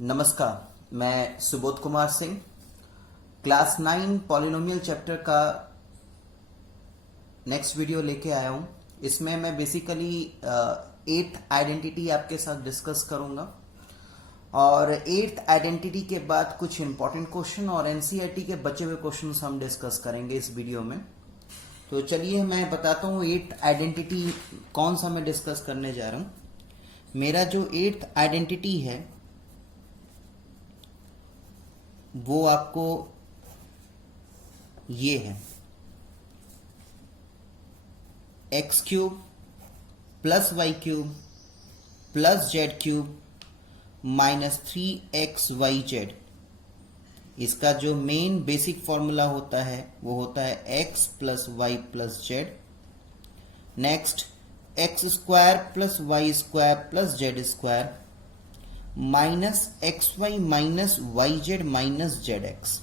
नमस्कार, मैं Subodh Kumar Singh class 9 polynomial chapter का नेक्स्ट वीडियो लेके आया हूं। इसमें मैं बेसिकली 8th आइडेंटिटी आपके साथ डिस्कस करूंगा और 8th आइडेंटिटी के बाद कुछ इंपॉर्टेंट क्वेश्चन और एनसीईआरटी के बचे हुए क्वेश्चंस हम डिस्कस करेंगे इस वीडियो में। तो चलिए मैं बताता हूं 8th आइडेंटिटी कौन सा मैं डिस्कस करने जा रहा हूं। मेरा जो 8th आइडेंटिटी है वो आपको ये है x cube plus y cube plus z cube minus 3xyz। इसका जो मेन बेसिक फॉर्मूला होता है वो होता है x plus y plus z. Next x square plus y square plus z square minus x y minus y z minus z x.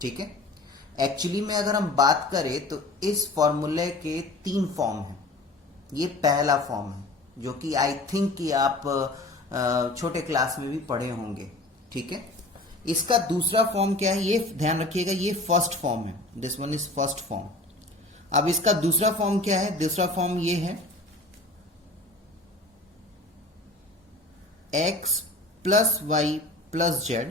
ठीक है, actually में अगर हम बात करें तो इस फॉर्मूले के 3 फॉर्म हैं। ये पहला फॉर्म है जो कि आई थिंक कि आप छोटे क्लास में भी पढ़े होंगे। ठीक है, इसका दूसरा फॉर्म क्या है ये ध्यान रखिएगा, ये फर्स्ट फॉर्म है, this one is first form. अब इसका दूसरा फॉर्म क्या है? दूसरा फॉर्म ये है x plus y plus z,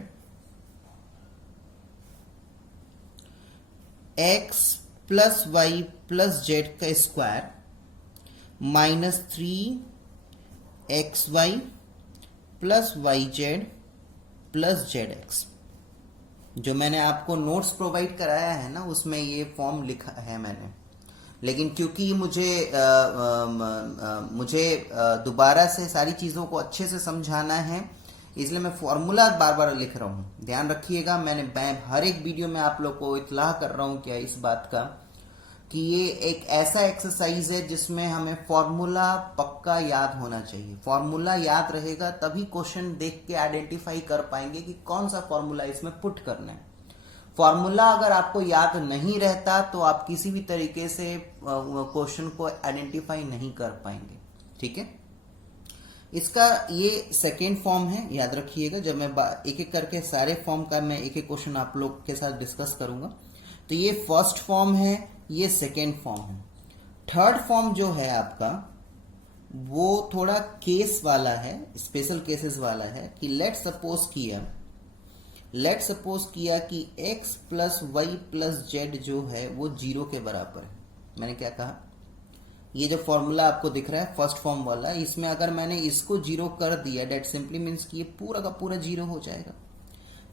x plus y plus z का square minus 3xy plus y z plus z x. जो मैंने आपको नोट्स प्रोवाइड कराया है ना, उसमें ये फॉर्म लिखा है मैंने, लेकिन क्योंकि मुझे दोबारा से सारी चीज़ों को अच्छे से समझाना है, इसलिए मैं फॉर्मूला बार बार लिख रहा हूँ। ध्यान रखिएगा, मैं हर एक वीडियो में आप लोग को इत्तला कर रहा हूँ क्या इस बात का कि ये एक ऐसा एक्सरसाइज है जिसमें हमें फॉर्मूला पक्का याद होना चाहिए। फॉर्मूला याद रहेगा तभी क्वेश्चन देख के आइडेंटिफाई कर पाएंगे कि कौन सा फॉर्मूला इसमें पुट करना है। फॉर्मूला अगर आपको याद नहीं रहता तो आप किसी भी तरीके से क्वेश्चन को आइडेंटिफाई नहीं कर पाएंगे। ठीक है, इसका ये सेकेंड फॉर्म है, याद रखिएगा। जब मैं एक एक करके सारे फॉर्म का मैं एक एक क्वेश्चन आप लोग के साथ डिस्कस करूंगा। तो ये फर्स्ट फॉर्म है, ये सेकेंड फॉर्म है। थर्ड फॉर्म जो है आपका वो थोड़ा केस वाला है, स्पेशल केसेस वाला है कि लेट सपोज किया कि x plus y plus z जो है वो 0 के बराबर है। मैंने क्या कहा, ये जो फॉर्मूला आपको दिख रहा है फर्स्ट फॉर्म वाला, इसमें अगर मैंने इसको 0 कर दिया, डेट सिंपली मीन्स कि ये पूरा का पूरा 0 हो जाएगा।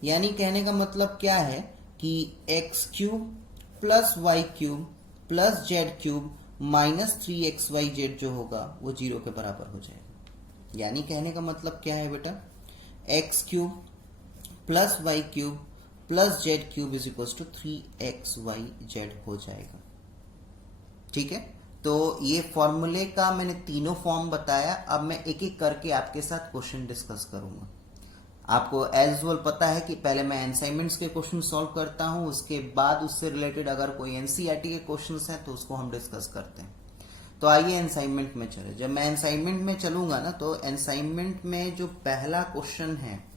यानी कहने का मतलब क्या है कि x cube plus y cube plus z cube minus 3xyz जो होगा वो 0 के बराबर हो जाएगा। यानी कहने का मतलब क्या है बेटा, x cube plus y cube plus z cube is equal to 3xyz हो जाएगा। ठीक है, तो ये फॉर्मूले का मैंने तीनों फॉर्म बताया। अब मैं एक एक करके आपके साथ क्वेश्चन डिस्कस करूंगा। आपको एज यूजुअल पता है कि पहले मैं असाइनमेंट्स के क्वेश्चन सॉल्व करता हूं, उसके बाद उससे रिलेटेड अगर कोई एनसीईआरटी के क्वेश्चंस हैं तो उसको हम डिस्कस करते हैं। तो आइए असाइनमेंट में चले। जब मैं असाइनमेंट में चलूंगा ना, तो असाइनमेंट में जो पहला क्वेश्चन है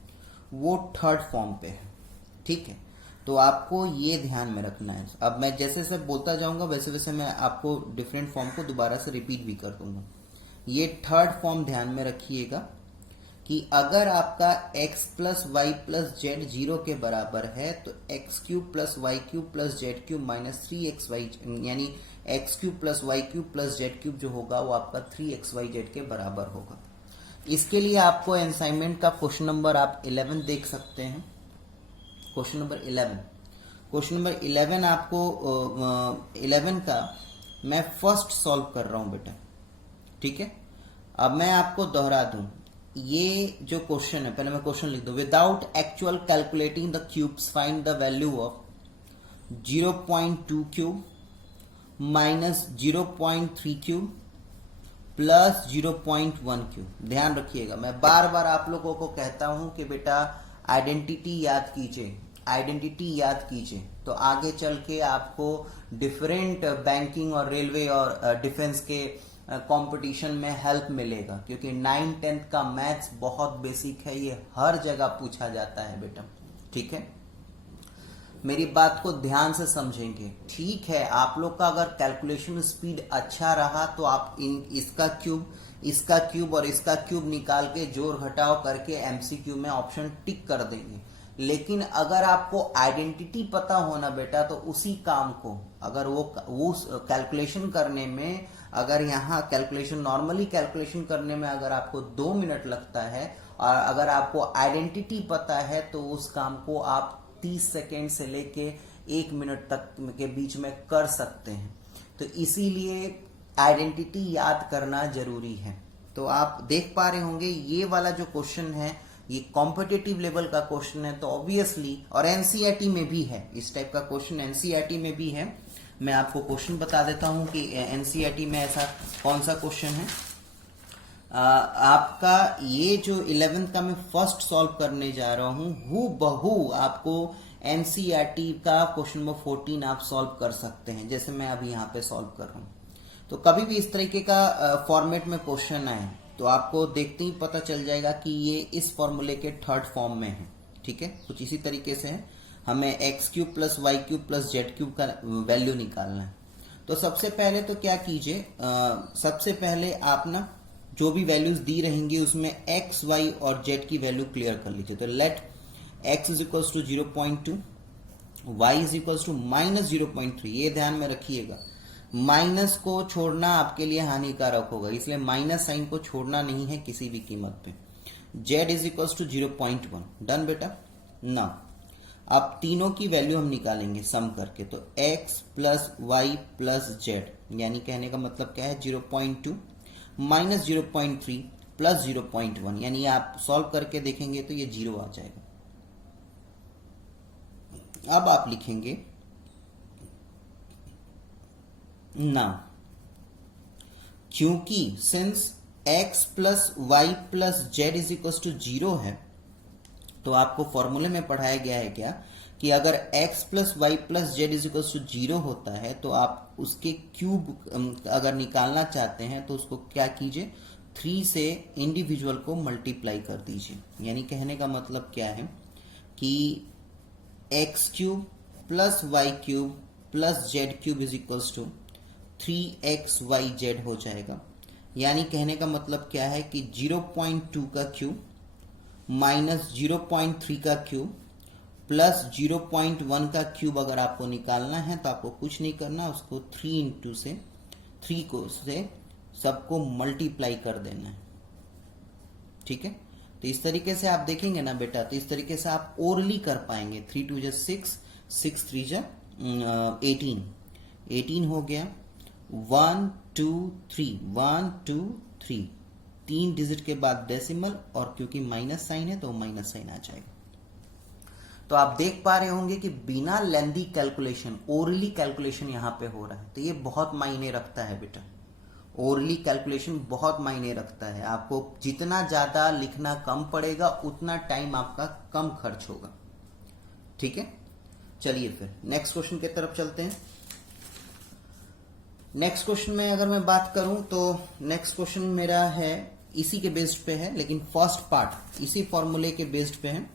वो थर्ड फॉर्म पे है। ठीक है, तो आपको ये ध्यान में रखना है। अब मैं जैसे जैसे बोलता जाऊंगा वैसे वैसे मैं आपको डिफरेंट फॉर्म को दोबारा से रिपीट भी कर दूंगा। ये थर्ड फॉर्म ध्यान में रखिएगा कि अगर आपका x plus y plus z 0 के बराबर है तो x cube plus y cube plus z cube minus 3xy, यानी x cube plus y cube plus z cube जो होगा वो आपका 3xyz के बराबर होगा। इसके लिए आपको असाइनमेंट का क्वेश्चन नंबर आप 11 देख सकते हैं। क्वेश्चन नंबर 11 आपको 11 का मैं फर्स्ट सॉल्व कर रहा हूं बेटा। ठीक है, अब मैं आपको दोहरा दूं, ये जो क्वेश्चन है, पहले मैं क्वेश्चन लिख दूं। Without actual calculating the cubes find the value of 0.2 cube minus 0.3 cube plus 0.1 cube. ध्यान रखिएगा, मैं बार बार आप लोगों को कहता हूं कि बेटा आइडेंटिटी याद कीजिए, तो आगे चल के आपको डिफरेंट बैंकिंग और रेलवे और डिफेंस के कंपटीशन में हेल्प मिलेगा, क्योंकि 9-10 का मैथ्स बहुत बेसिक है, ये हर जगह पूछा जाता है बेटा। ठीक है, मेरी बात को ध्यान से समझेंगे। ठीक है, आप लोग का अगर कैलकुलेशन स्पीड अच्छा रहा तो आप इसका क्यूब और इसका क्यूब निकाल के जोड़ घटाव करके एमसीक्यू में ऑप्शन टिक कर देंगे। लेकिन अगर आपको आइडेंटिटी पता होना बेटा, तो उसी काम को अगर वो कैलकुलेशन करने में, अगर यहाँ कैलकुलेशन नॉर्मली कैलकुलेशन करने में अगर आपको 2 मिनट लगता है, और अगर आपको आइडेंटिटी पता है तो उस काम को आप 30 सेकेंड से लेके 1 मिनट तक के बीच में कर सकते हैं। तो इसीलिए आइडेंटिटी याद करना जरूरी है। तो आप देख पा रहे होंगे ये वाला जो क्वेश्चन है ये कॉम्पिटिटिव लेवल का क्वेश्चन है, तो ऑब्वियसली, और एनसीईआरटी में भी है, इस टाइप का क्वेश्चन एनसीईआरटी में भी है। मैं आपको क्वेश्चन बता देता हूं कि एनसीईआरटी में ऐसा कौन सा क्वेश्चन है। आपका ये जो 11th का मैं फर्स्ट सॉल्व करने जा रहा हूं, हूबहू आपको एनसीईआरटी का क्वेश्चन नंबर 14 आप सॉल्व कर सकते हैं, जैसे मैं अभी यहाँ पे सॉल्व कर रहा हूं। तो कभी भी इस तरीके का फॉर्मेट में क्वेश्चन आए तो आपको देखते ही पता चल जाएगा कि ये इस फॉर्मूले के थर्ड फॉर्म में है। ठीक है, कुछ इसी तरीके से है, हमें x³ + y³ + z³ का वैल्यू निकालना है। तो सबसे पहले तो क्या कीजिए, सबसे पहले आप ना जो भी वैल्यूज दी रहेंगी उसमें x, y और z की वैल्यू क्लियर कर लीजिए। तो लेट x = 0.2, y = -0.3, ये ध्यान में रखिएगा, माइनस को छोड़ना आपके लिए हानिकारक होगा, इसलिए माइनस साइन को छोड़ना नहीं है किसी भी कीमत पे। z = 0.1, डन बेटा। ना अब तीनों की वैल्यू हम निकालेंगे सम करके, तो x + y + z, यानी कहने का मतलब क्या है, 0.2 - 0.3 + 0.1, यानी आप सॉल्व करके देखेंगे तो ये 0 आ जाएगा। अब आप लिखेंगे ना, क्योंकि सिंस x + y + z = 0 है, तो आपको फॉर्मूले में पढ़ाया गया है क्या कि अगर x + y + z = 0 होता है तो आप उसके क्यूब अगर निकालना चाहते हैं तो उसको क्या कीजिए, 3 से इंडिविजुअल को मल्टीप्लाई कर दीजिए। यानी कहने का मतलब क्या है कि x³ + y³ + z³ = 3xyz हो जाएगा। यानी कहने का मतलब क्या है कि 0.2 का क्यूब माइनस 0.3 का क्यूब प्लस 0.1 का क्यूब अगर आपको निकालना है तो आपको कुछ नहीं करना, उसको 3 को से सबको मल्टीप्लाई कर देना है। ठीक है, तो इस तरीके से आप देखेंगे ना बेटा, तो इस तरीके से आप ओरली कर पाएंगे। 3 2 6, 6 3 18 हो गया। 1 2 3 1 2 3, 3 डिजिट के बाद डेसिमल, और क्योंकि माइनस साइन है तो माइनस साइन आ जाएगा। तो आप देख पा रहे होंगे कि बिना लेंदी कैलकुलेशन ओरली कैलकुलेशन यहां पे हो रहा है, तो ये बहुत मायने रखता है बेटा। ओरली कैलकुलेशन बहुत मायने रखता है। आपको जितना ज्यादा लिखना कम पड़ेगा उतना टाइम आपका कम खर्च होगा। ठीक है, चलिए फिर नेक्स्ट क्वेश्चन की तरफ चलते हैं। नेक्स्ट क्वेश्चन में अगर मैं बात करूं तो नेक्स्ट क्वेश्चन मेरा है इसी के बेस्ड पे है, लेकिन फर्स्ट पार्ट इसी फॉर्मूले के बेस्ड पे है,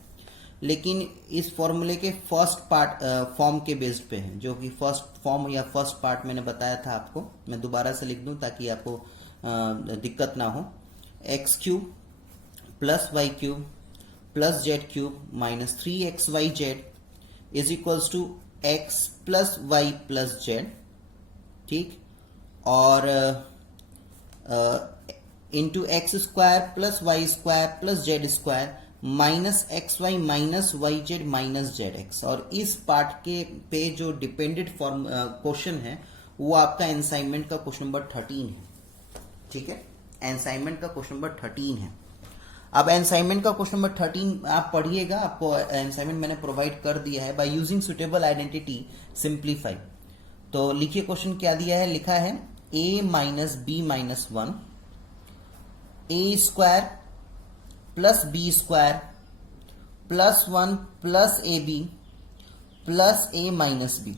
लेकिन इस फॉर्मूले के फर्स्ट पार्ट फॉर्म के बेस्ड पे है, जो कि फर्स्ट फॉर्म या फर्स्ट पार्ट मैंने बताया था आपको। मैं दोबारा से लिख दूं ताकि आपको दिक्कत ना हो। x³ + y³ + z³ - 3xyz = x + y + z। ठीक, और into x² + y² + z² -xy -yz -zx। और इस पार्ट के पे जो डिपेंडेंट फॉर्म क्वेश्चन है वो आपका असाइनमेंट का क्वेश्चन नंबर 13 है। ठीक है, असाइनमेंट का क्वेश्चन नंबर 13 है। अब असाइनमेंट का क्वेश्चन नंबर 13 आप पढ़िएगा, आपको असाइनमेंट मैंने प्रोवाइड कर दिया है। By using suitable identity simplify. तो लिखिए क्वेश्चन क्या दिया है, लिखा है a - b - 1 a² + b² +1 + ab + a - b।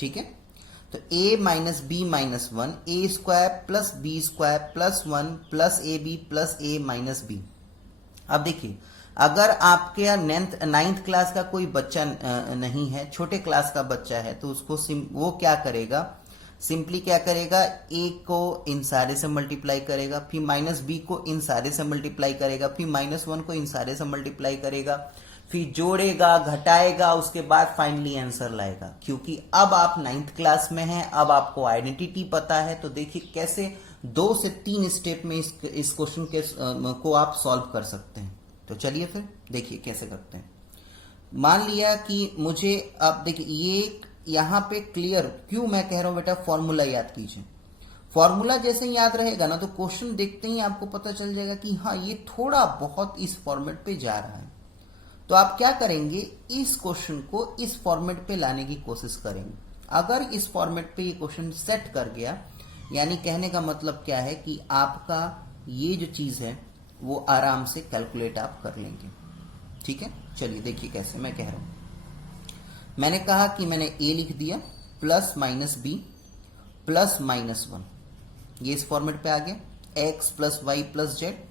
ठीक है, तो a minus b minus one, a square plus b square plus one plus a b plus a minus b. अब देखिए, अगर आपके यहाँ नाइन्थ क्लास का कोई बच्चा नहीं है, छोटे क्लास का बच्चा है, तो उसको वो क्या करेगा, सिंपली क्या करेगा, ए को इन सारे से मल्टीप्लाई करेगा, फिर माइनस बी को इन सारे से मल्टीप्लाई करेगा, फिर माइनस वन को इन सारे से मल्टीप्लाई करेगा, फिर जोड़ेगा, घटाएगा, उसके बाद फाइनली आंसर लाएगा। क्योंकि अब आप नाइन्थ क्लास में हैं, अब आपको आइडेंटिटी पता है, तो देखिए कैसे 2 से 3 स्टेप में इस क्वेश्चन के को आप सॉल्व कर सकते हैं। तो चलिए फिर देखिए कैसे करते हैं। मान लिया कि मुझे, अब देखिए ये यहां पे क्लियर क्यों मैं कह रहा हूं बेटा, फॉर्मूला याद कीजिए। फॉर्मूला जैसे ही याद रहेगा ना, तो क्वेश्चन देखते ही आपको पता चल जाएगा कि हाँ ये थोड़ा बहुत इस फॉर्मेट पे जा रहा है। तो आप क्या करेंगे, इस क्वेश्चन को इस फॉर्मेट पे लाने की कोशिश करेंगे। अगर इस फॉर्मेट पे ये क्वेश्चन सेट कर गया, यानी कहने का मतलब क्या है कि आपका ये जो चीज है वो आराम से कैलकुलेट आप कर लेंगे। ठीक है, चलिए देखिए कैसे मैं कह रहा हूं। मैंने कहा कि मैंने a लिख दिया plus minus b plus minus one, ये इस फॉर्मेट पे आ गया, x plus y plus z.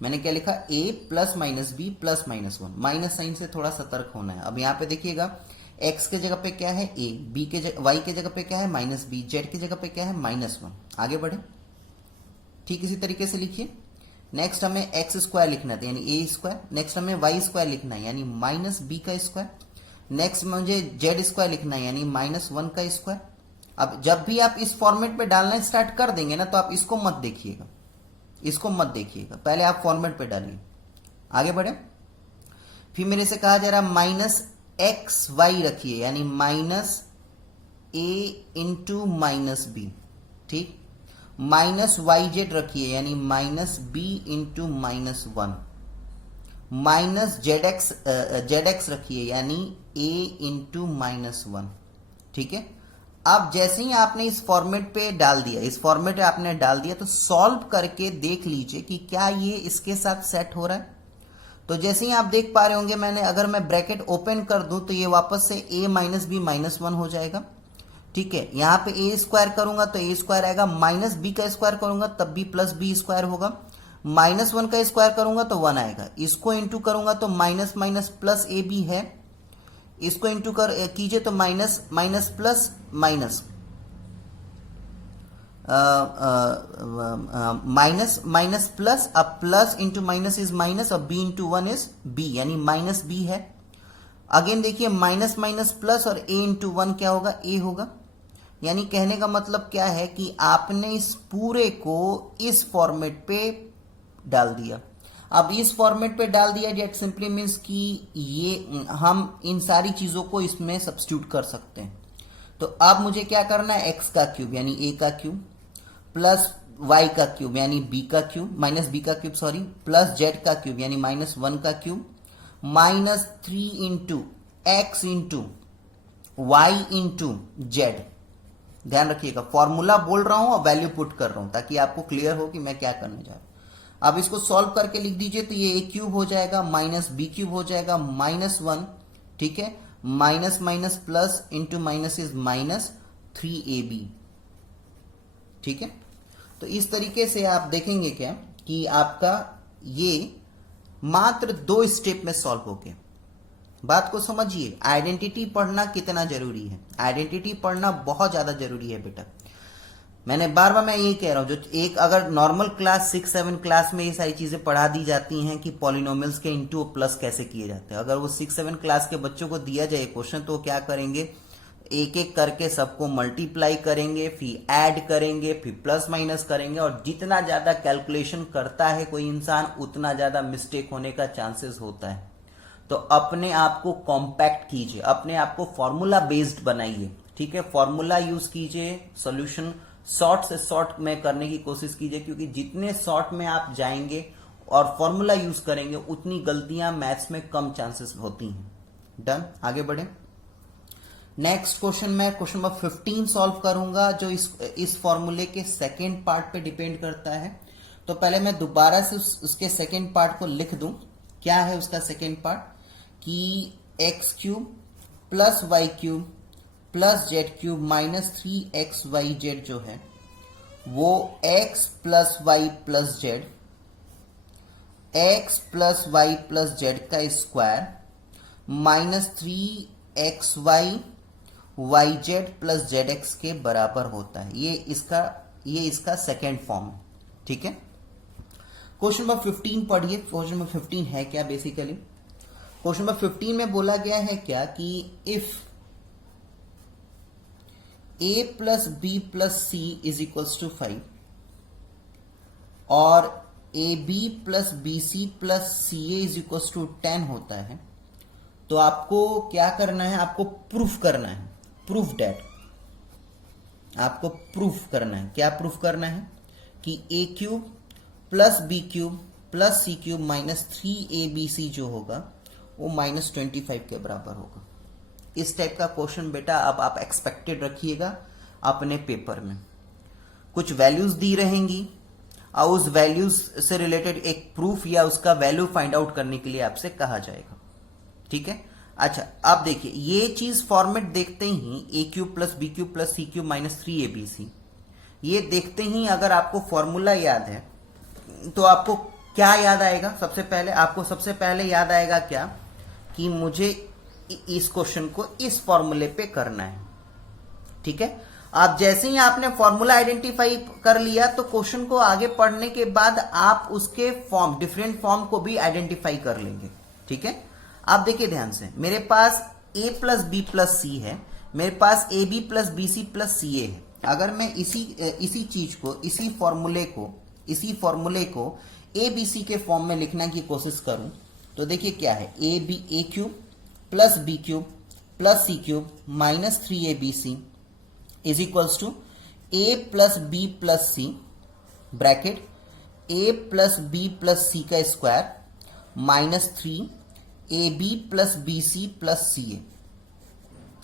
मैंने क्या लिखा, a plus minus b plus minus one, minus sign से थोड़ा सतर्क होना है। अब यहाँ पे देखिएगा, x के जगह पे क्या है a, b के y के जगह पे क्या है माइनस बी, z की जगह पे क्या है माइनस वन। आगे बढ़े, ठीक इसी तरीके से लिखिए। नेक्स्ट हमें एक्स स्क्वायर लिखना था, यानी ए स्क्वायर। नेक्स्ट हमें वाई स्क्वायर लिखना है, यानी माइनस बी का स्क्वायर। नेक्स्ट मुझे जेड स्क्वायर लिखना है, यानी माइनस वन का स्क्वायर। अब जब भी आप इस फॉर्मेट पे डालना स्टार्ट कर देंगे ना, तो आप इसको मत देखिएगा, इसको मत देखिएगा, पहले आप फॉर्मेट पे डालिए। आगे बढ़े, फिर मेरे से कहा जा रहा माइनस एक्स वाई रखिए, यानी minus a into minus b. ठीक, माइनस वाई जेड रखिए, यानी minus b into minus one. Minus z x रखिए, यानी ए इंटू माइनस वन। ठीक है, अब जैसे ही आपने इस फॉर्मेट पे डाल दिया, इस फॉर्मेट पे आपने डाल दिया, तो सॉल्व करके देख लीजिए कि क्या ये इसके साथ सेट हो रहा है। तो जैसे ही आप देख पा रहे होंगे, मैंने अगर मैं ब्रैकेट ओपन कर दूं तो ये वापस से a minus b minus one हो जाएगा। ठीक है, यहां पे a स्क्वायर करूंगा तो a स्क्वायर आएगा, माइनस बी का स्क्वायर करूंगा तब भी प्लस बी स्क्वायर होगा, माइनस वन का स्क्वायर करूंगा तो वन आएगा, इसको इंटू करूंगा तो minus minus plus a b है, इसको इंटू कीजिए तो minus minus plus minus, minus minus plus, अब plus into minus is minus, और b into one is b, यानी माइनस बी है। अगेन देखिए, माइनस माइनस प्लस और ए इंटू वन क्या होगा, ए होगा। यानी कहने का मतलब क्या है कि आपने इस पूरे को इस फॉर्मेट पे डाल दिया। अब इस फॉर्मेट पे डाल दिया, डेट सिंपली मीन्स कि ये हम इन सारी चीजों को इसमें सब्स्टिट्यूट कर सकते हैं। तो अब मुझे क्या करना है, एक्स का क्यूब यानी ए का क्यूब, प्लस वाई का क्यूब यानी बी का क्यूब, माइनस बी का क्यूब सॉरी, प्लस जेड का क्यूब यानी माइनस वन का cube, minus 3 into x into y into z. ध्यान रखिएगा, फॉर्मूला बोल रहा हूं और वैल्यू पुट कर रहा हूं ताकि आपको क्लियर हो कि मैं क्या करने जा रहा हूं। अब इसको सॉल्व करके लिख दीजिए, तो ये ए क्यूब हो जाएगा, माइनस बी क्यूब हो जाएगा, माइनस वन। ठीक है, minus minus plus into minus is minus 3ab। ठीक है, तो इस तरीके से आप देखेंगे क्या कि आपका ये मात्र 2 स्टेप में सॉल्व हो गया। बात को समझिए, आइडेंटिटी पढ़ना कितना जरूरी है, आइडेंटिटी पढ़ना बहुत ज्यादा जरूरी है बेटा। मैंने बार बार मैं यही कह रहा हूं, जो एक अगर नॉर्मल क्लास 6-7 क्लास में ये सारी चीजें पढ़ा दी जाती हैं कि पॉलिनोमियल्स के इंटू प्लस कैसे किए जाते हैं, अगर वो 6-7 क्लास के बच्चों को दिया जाए क्वेश्चन, तो क्या करेंगे, एक एक करके सबको मल्टीप्लाई करेंगे, फिर ऐड करेंगे, फिर प्लस माइनस करेंगे, और जितना ज्यादा कैलकुलेशन करता है कोई इंसान, उतना ज्यादा मिस्टेक होने का चांसेस होता है। तो अपने आप को कॉम्पैक्ट कीजिए, अपने आप को फॉर्मूला बेस्ड बनाइए। ठीक है, फॉर्मूला यूज कीजिए, सॉल्यूशन शॉर्ट से शॉर्ट में करने की कोशिश कीजिए, क्योंकि जितने शॉर्ट में आप जाएंगे और फॉर्मूला यूज करेंगे, उतनी गलतियां मैथ्स में कम चांसेस होती हैं। डन, आगे बढ़े। नेक्स्ट क्वेश्चन मैं क्वेश्चन नंबर 15 सॉल्व करूंगा, जो इस फॉर्मूले के सेकेंड पार्ट पे डिपेंड करता है। तो पहले मैं दोबारा से उसके सेकेंड पार्ट को लिख दूं। क्या है उसका सेकेंड पार्ट, कि x cube plus y cube plus z cube minus 3xyz जो है वो x plus y plus z, x plus y plus z का square minus 3xy y z plus z x के बराबर होता है। ये इसका सेकेंड फॉर्म है। ठीक है, क्वेश्चन नंबर 15 पढ़िए। क्वेश्चन नंबर 15 है क्या बेसिकली? क्वेश्चन नंबर 15 में बोला गया है क्या कि if a plus b plus c is equals to 5 और a b plus b c plus c a is equals to 10 होता है, तो आपको क्या करना है? आपको प्रूफ करना है। प्रूफ डेट, आपको प्रूफ करना है। क्या प्रूफ करना है? कि a cube plus b cube plus c cube minus 3abc जो होगा वो माइनस 25 के बराबर होगा। इस टाइप का क्वेश्चन बेटा अब आप एक्सपेक्टेड रखिएगा अपने पेपर में। कुछ वैल्यूज दी रहेंगी और उस वैल्यूज से रिलेटेड एक प्रूफ या उसका वैल्यू फाइंड आउट करने के लिए आपसे कहा जाएगा। ठीक है, अच्छा अब देखिए ये चीज फॉर्मेट देखते ही a cube plus b cube plus c cube minus 3abc, ये देखते ही अगर आपको फॉर्मूला याद है तो आपको क्या याद आएगा? सबसे पहले याद आएगा क्या कि मुझे इस क्वेश्चन को इस फॉर्मूले पे करना है। ठीक है, आप जैसे ही आपने फॉर्मूला आइडेंटिफाई कर लिया तो क्वेश्चन को आगे पढ़ने के बाद आप उसके फॉर्म, डिफरेंट फॉर्म को भी आइडेंटिफाई कर लेंगे। ठीक है, आप देखिए ध्यान से, मेरे पास a plus b plus c है, मेरे पास a b plus b c plus c a है। अगर मैं इसी चीज को, इसी फॉर्मूले को ए बी सी के फॉर्म में लिखने की कोशिश करूं तो देखिए क्या है, a cube plus b cube plus c cube minus 3abc is equals to a plus b plus c bracket a plus b plus c का square minus 3ab plus b c plus c a.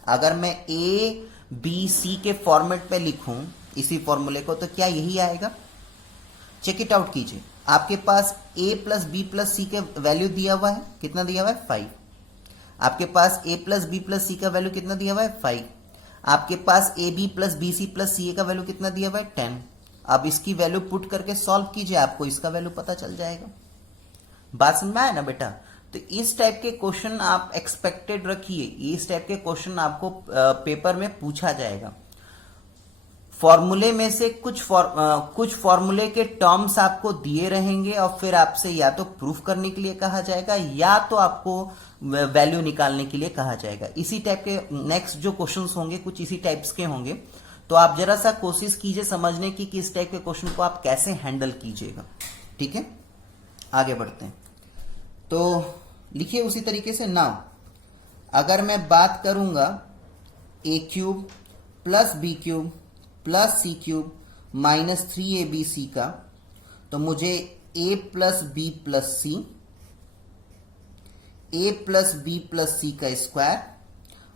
अगर मैं A B C के format पे लिखूं इसी फॉर्मूले को तो क्या यही आएगा? चेक इट आउट कीजिए। आपके पास a plus b plus c का वैल्यू दिया हुआ है, कितना दिया हुआ है? 5। आपके पास a plus b plus c का वैल्यू कितना दिया हुआ है? 5। आपके पास a b plus b c plus c a का वैल्यू कितना दिया हुआ है? 10। अब इसकी वैल्यू पुट करके सॉल्व कीजिए, आपको इसका वैल्यू पता चल जाएगा। बात समझ में आया ना बेटा? तो इस टाइप के क्वेश्चन आप एक्सपेक्टेड रखिए, इस टाइप के क्वेश्चन आपको पेपर में पूछा जाएगा। फॉर्मूले में से कुछ फॉर्मूले के टर्म्स आपको दिए रहेंगे और फिर आपसे या तो प्रूफ करने के लिए कहा जाएगा या तो आपको वैल्यू निकालने के लिए कहा जाएगा। इसी टाइप के नेक्स्ट जो क्वेश्चंस होंगे कुछ इसी टाइप्स के होंगे, तो आप जरा सा कोशिश कीजिए समझने की कि इस टाइप के क्वेश्चन को आप कैसे हैंडल कीजिएगा। ठीक है, आगे बढ़ते हैं। तो लिखिए उसी तरीके से। नाउ अगर मैं बात करूंगा a cube plus b cube plus c cube minus 3abc का, तो मुझे a plus b plus c, a plus b plus c का square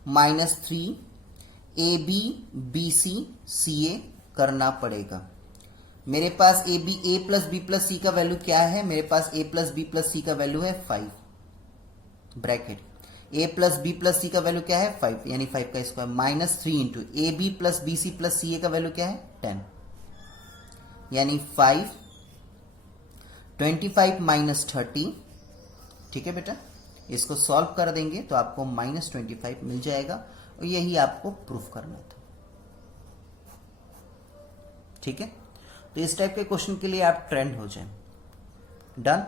minus 3ab bc ca करना पड़ेगा। मेरे पास a plus b plus c का वैल्यू क्या है? मेरे पास a plus b plus c का वैल्यू है 5 bracket, a plus b plus c का वैल्यू क्या है? 5, यानी 5 का square minus 3 into a b plus b c plus c a का वैल्यू क्या है? 10, यानी 5, 25 माइनस 30। ठीक है बेटा, इसको सॉल्व कर देंगे तो आपको माइनस 25 मिल जाएगा और यही आपको प्रूफ करना था। ठीक है, तो इस टाइप के क्वेश्चन के लिए आप ट्रेंड हो जाएं। डन।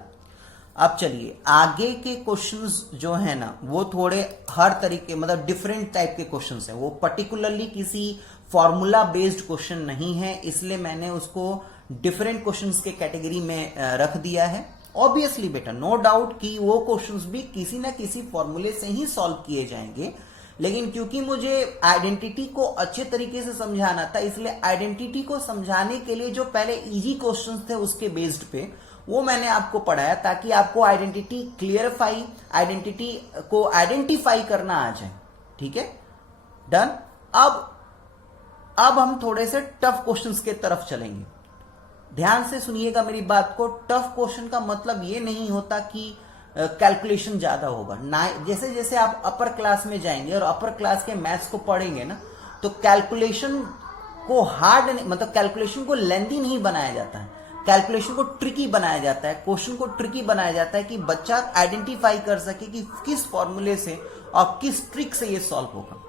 अब चलिए आगे के क्वेश्चंस जो है ना वो थोड़े हर तरीके, मतलब डिफरेंट टाइप के क्वेश्चंस हैं। वो पर्टिकुलरली किसी फॉर्मूला बेस्ड क्वेश्चन नहीं है, इसलिए मैंने उसको डिफरेंट क्वेश्चंस के कैटेगरी में रख दिया है। ऑब्वियसली बेटा, नो डाउट कि वो क्वेश्चंस भी किसी ना किसी फॉर्मूले से ही सॉल्व किए जाएंगे, लेकिन क्योंकि मुझे आइडेंटिटी को अच्छे तरीके से समझाना था, इसलिए आइडेंटिटी को समझाने के लिए जो पहले इजी क्वेश्चंस थे उसके बेस्ड पे वो मैंने आपको पढ़ाया, ताकि आपको आइडेंटिटी क्लियरफाई, आइडेंटिटी को आइडेंटिफाई करना आ जाए। ठीक है, डन। अब हम थोड़े से टफ क्वेश्चंस के तरफ चलेंगे। ध्यान से सुनिएगा मेरी बात को। टफ क्वेश्चन का मतलब ये नहीं होता कि कैलकुलेशन ज्यादा होगा ना। जैसे जैसे आप अपर क्लास में जाएंगे और अपर क्लास के मैथ्स को पढ़ेंगे ना, तो कैलकुलेशन को हार्ड मतलब कैलकुलेशन को लेंदी नहीं बनाया जाता है, कैलकुलेशन को ट्रिकी बनाया जाता है, क्वेश्चन को ट्रिकी बनाया जाता है कि बच्चा आइडेंटिफाई कर सके कि किस फॉर्मूले से और किस ट्रिक से ये सॉल्व होगा।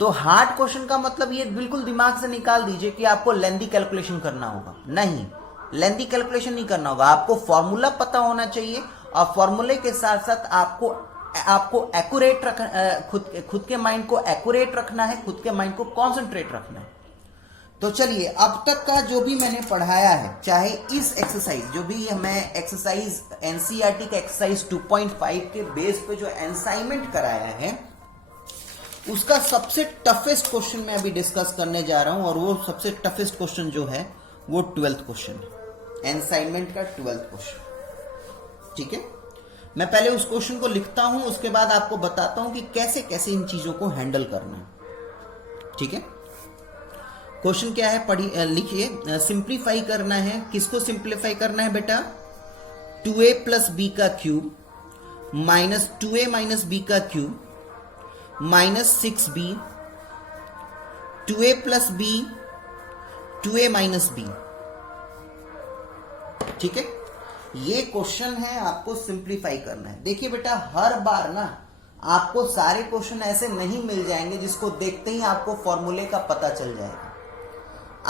तो हार्ड क्वेश्चन का मतलब ये बिल्कुल दिमाग से निकाल दीजिए कि आपको लेंदी कैलकुलेशन करना होगा, नहीं, लेंदी कैलकुलेशन नहीं करना होगा। आपको फॉर्मूला पता होना चाहिए और फॉर्मूले के साथ साथ आपको एक्यूरेट खुद के माइंड को एक्यूरेट रखना है, खुद के माइंड को कॉन्सेंट्रेट रखना है। तो चलिए, अब तक का जो भी मैंने पढ़ाया है, चाहे इस एक्सरसाइज जो भी मैं एक्सरसाइज एनसीईआरटी का एक्सरसाइज 2.5 के बेस पे जो असाइनमेंट कराया है, उसका सबसे टफेस्ट क्वेश्चन मैं अभी डिस्कस करने जा रहा हूं, और वो सबसे टफेस्ट क्वेश्चन जो है वो 12th क्वेश्चन है, असाइनमेंट का 12th क्वेश्चन। ठीक है, मैं पहले उस क्वेश्चन को लिखता हूं, उसके बाद आपको बताता हूं कि कैसे कैसे इन चीजों को हैंडल करना है। ठीक है, क्वेश्चन क्या है, पढ़िए, लिखिए। सिंप्लीफाई करना है, किसको सिंप्लीफाई करना है बेटा? 2a प्लस बी का cube minus 2a minus b का cube minus 6b, 2a plus b 2a minus b. ठीक है, ये क्वेश्चन है, आपको सिंप्लीफाई करना है। देखिए बेटा, हर बार ना आपको सारे क्वेश्चन ऐसे नहीं मिल जाएंगे जिसको देखते ही आपको फॉर्मूले का पता चल जाएगा।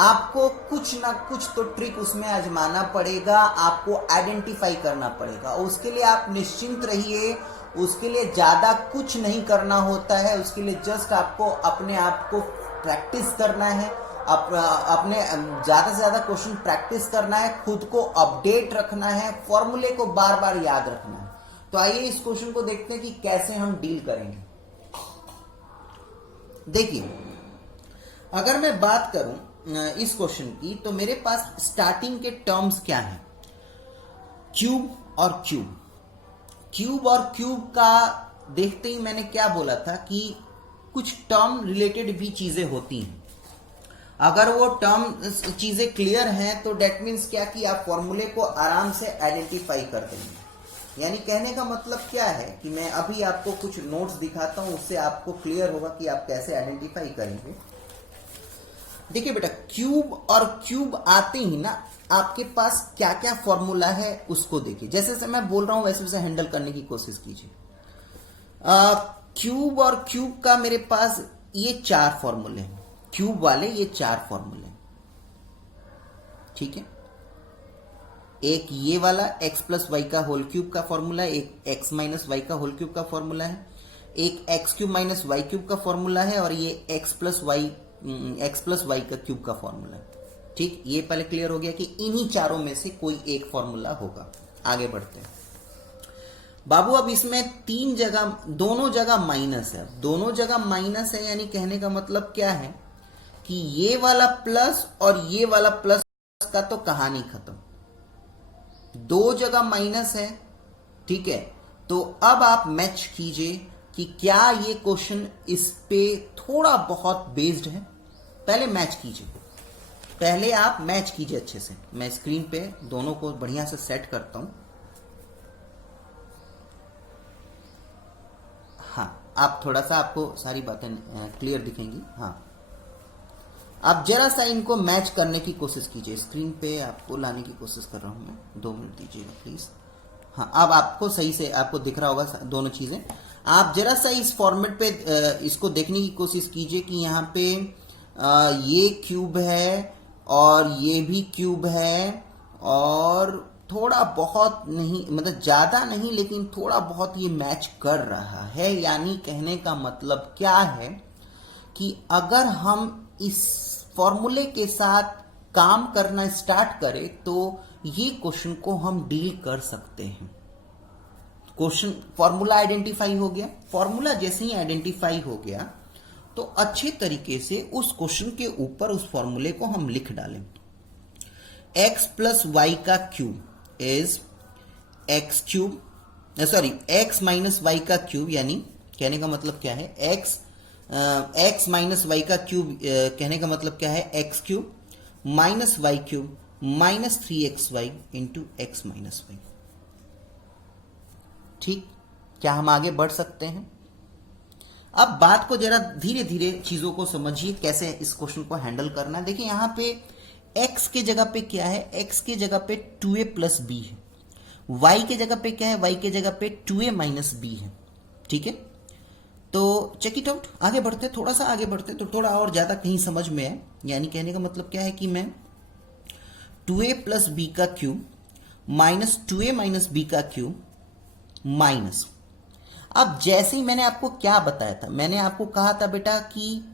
आपको कुछ ना कुछ तो ट्रिक उसमें आजमाना पड़ेगा, आपको आइडेंटिफाई करना पड़ेगा। उसके लिए आप निश्चिंत रहिए, उसके लिए ज्यादा कुछ नहीं करना होता है, उसके लिए जस्ट आपको अपने आप को प्रैक्टिस करना है, अपने ज्यादा से ज्यादा क्वेश्चन प्रैक्टिस करना है, खुद को अपडेट रखना है, फॉर्मूले को बार बार याद रखना है। तो आइए इस क्वेश्चन को देखते हैं कि कैसे हम डील करेंगे। देखिए, अगर मैं बात करूं इस क्वेश्चन की, तो मेरे पास स्टार्टिंग के टर्म्स क्या हैं? क्यूब और क्यूब। क्यूब और क्यूब का देखते ही मैंने क्या बोला था कि कुछ टर्म रिलेटेड भी चीजें होती हैं। अगर वो टर्म चीजें क्लियर हैं तो डेट मीन्स क्या कि आप फॉर्मूले को आराम से आइडेंटिफाई कर देंगे। यानी कहने का मतलब क्या है कि मैं अभी आपको कुछ नोट्स दिखाता हूं, उससे आपको क्लियर होगा कि आप कैसे आइडेंटिफाई करेंगे। देखिए बेटा, क्यूब और क्यूब आते ही ना आपके पास क्या क्या फॉर्मूला है उसको देखिए। जैसे जैसे मैं बोल रहा हूं वैसे वैसे हैंडल करने की कोशिश कीजिए। क्यूब और क्यूब का मेरे पास ये 4 फॉर्मूले हैं, क्यूब वाले ये 4 फॉर्मूले। ठीक है, एक ये वाला x प्लस वाई का होल क्यूब का फॉर्मूला, एक x माइनस वाई का होल क्यूब का फॉर्मूला है, एक x cube minus y cube का फॉर्मूला है, और ये x प्लस वाई का क्यूब का फॉर्मूला है। ठीक, ये पहले क्लियर हो गया कि इन्हीं चारों में से कोई एक फॉर्मूला होगा। आगे बढ़ते हैं बाबू। अब इसमें 3 जगह, दोनों जगह माइनस है। दोनों जगह माइनस है यानी कहने का मतलब क्या है कि ये वाला प्लस और ये वाला प्लस का तो कहानी खत्म। 2 जगह माइनस है। ठीक है, तो अब आप मैच कीजिए कि क्या ये क्वेश्चन इस पे थोड़ा बहुत बेस्ड है। पहले मैच कीजिए, पहले आप मैच कीजिए अच्छे से। मैं स्क्रीन पे दोनों को बढ़िया से सेट करता हूं। हाँ, आप थोड़ा सा, आपको सारी बातें क्लियर दिखेंगी। हाँ, आप जरा सा इनको मैच करने की कोशिश कीजिए। स्क्रीन पे आपको लाने की कोशिश कर रहा हूं मैं, 2 मिनट दीजिएगा प्लीज। हाँ, अब आपको सही से आपको दिख रहा होगा दोनों चीजें। आप जरा सा इस फॉर्मेट पे इसको देखने की कोशिश कीजिए कि यहाँ पे ये क्यूब है और ये भी क्यूब है, और थोड़ा बहुत नहीं, मतलब ज्यादा नहीं लेकिन थोड़ा बहुत ये मैच कर रहा है। यानी कहने का मतलब क्या है कि अगर हम इस फॉर्मूले के साथ काम करना स्टार्ट करें तो ये क्वेश्चन को हम डील कर सकते हैं। क्वेश्चन फॉर्मूला आइडेंटिफाई हो गया। फॉर्मूला जैसे ही आइडेंटिफाई हो गया तो अच्छे तरीके से उस क्वेश्चन के ऊपर उस फॉर्मूले को हम लिख डालें। x प्लस वाई का cube is x cube, sorry x minus y का क्यूब, यानी कहने का मतलब क्या है, x माइनस वाई का क्यूब कहने का मतलब क्या है, x cube minus y cube minus 3xy into x minus y. ठीक, क्या हम आगे बढ़ सकते हैं? अब बात को जरा धीरे धीरे चीजों को समझिए कैसे इस क्वेश्चन को हैंडल करना है। देखिए यहाँ पे x के जगह पे क्या है, x के जगह पे 2a प्लस बी है, y के जगह पे क्या है, y के जगह पे 2a माइनस बी है। ठीक है, तो चेक इट आउट, आगे बढ़ते, थोड़ा सा आगे बढ़ते तो थोड़ा और ज्यादा कहीं समझ में आए। यानी कहने का मतलब क्या है कि मैं 2a प्लस बी का cube minus 2a minus b का क्यूब माइनस, अब जैसे ही मैंने आपको क्या बताया था, मैंने आपको कहा था बेटा कि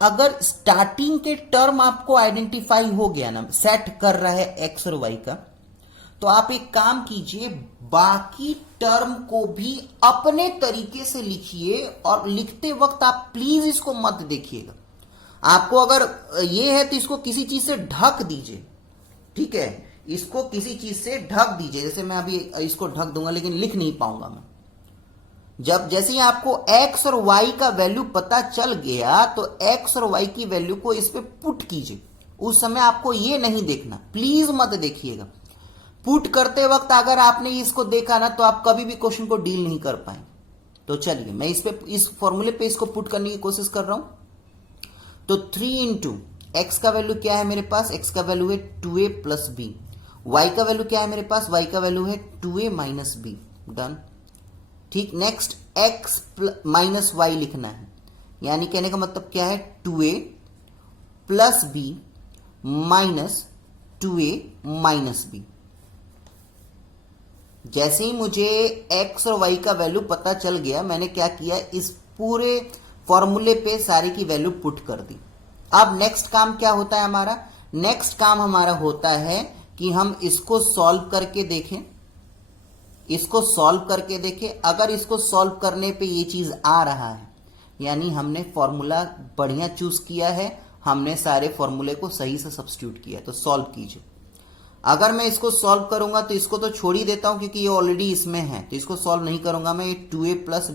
अगर स्टार्टिंग के टर्म आपको आइडेंटिफाई हो गया ना, सेट कर रहा है एक्स और वाई का, तो आप एक काम कीजिए, बाकी टर्म को भी अपने तरीके से लिखिए और लिखते वक्त आप प्लीज इसको मत देखिएगा। आपको अगर ये है तो इसको किसी चीज से ढक दीजिए। ठीक है, इसको किसी चीज से ढक दीजिए, जैसे मैं अभी इसको ढक दूंगा लेकिन लिख नहीं पाऊंगा मैं। जब जैसे ही आपको x और y का वैल्यू पता चल गया तो x और y की वैल्यू को इस पे पुट कीजिए। उस समय आपको ये नहीं देखना, प्लीज मत देखिएगा। पुट करते वक्त अगर आपने इसको देखा ना तो आप कभी भी क्वेश्चन को डील नहीं कर पाए। तो चलिए मैं इस फॉर्मूले पे इसको पुट करने की कोशिश कर रहा हूं। तो 3 इंटू एक्स का वैल्यू क्या है मेरे पास, x का वैल्यू है 2a प्लस बी, y का वैल्यू क्या है मेरे पास, y का वैल्यू है 2a माइनस बी। डन। ठीक, नेक्स्ट x माइनस वाई लिखना है, यानी कहने का मतलब क्या है 2a plus b minus 2a minus b. जैसे ही मुझे x और y का वैल्यू पता चल गया, मैंने क्या किया, इस पूरे फॉर्मूले पे सारी की वैल्यू पुट कर दी। अब नेक्स्ट काम क्या होता है हमारा, नेक्स्ट काम हमारा होता है कि हम इसको सॉल्व करके देखें, इसको सॉल्व करके देखें। अगर इसको सॉल्व करने पे ये चीज आ रहा है, यानी हमने फॉर्मूला बढ़िया चूज किया है, हमने सारे फॉर्मूले को सही से सब्स्टिट्यूट किया। तो सॉल्व कीजिए। अगर मैं इसको सॉल्व करूंगा तो इसको तो छोड़ ही देता हूं क्योंकि ये ऑलरेडी इसमें है, तो इसको सॉल्व नहीं करूंगा मैं। ये 2a प्लस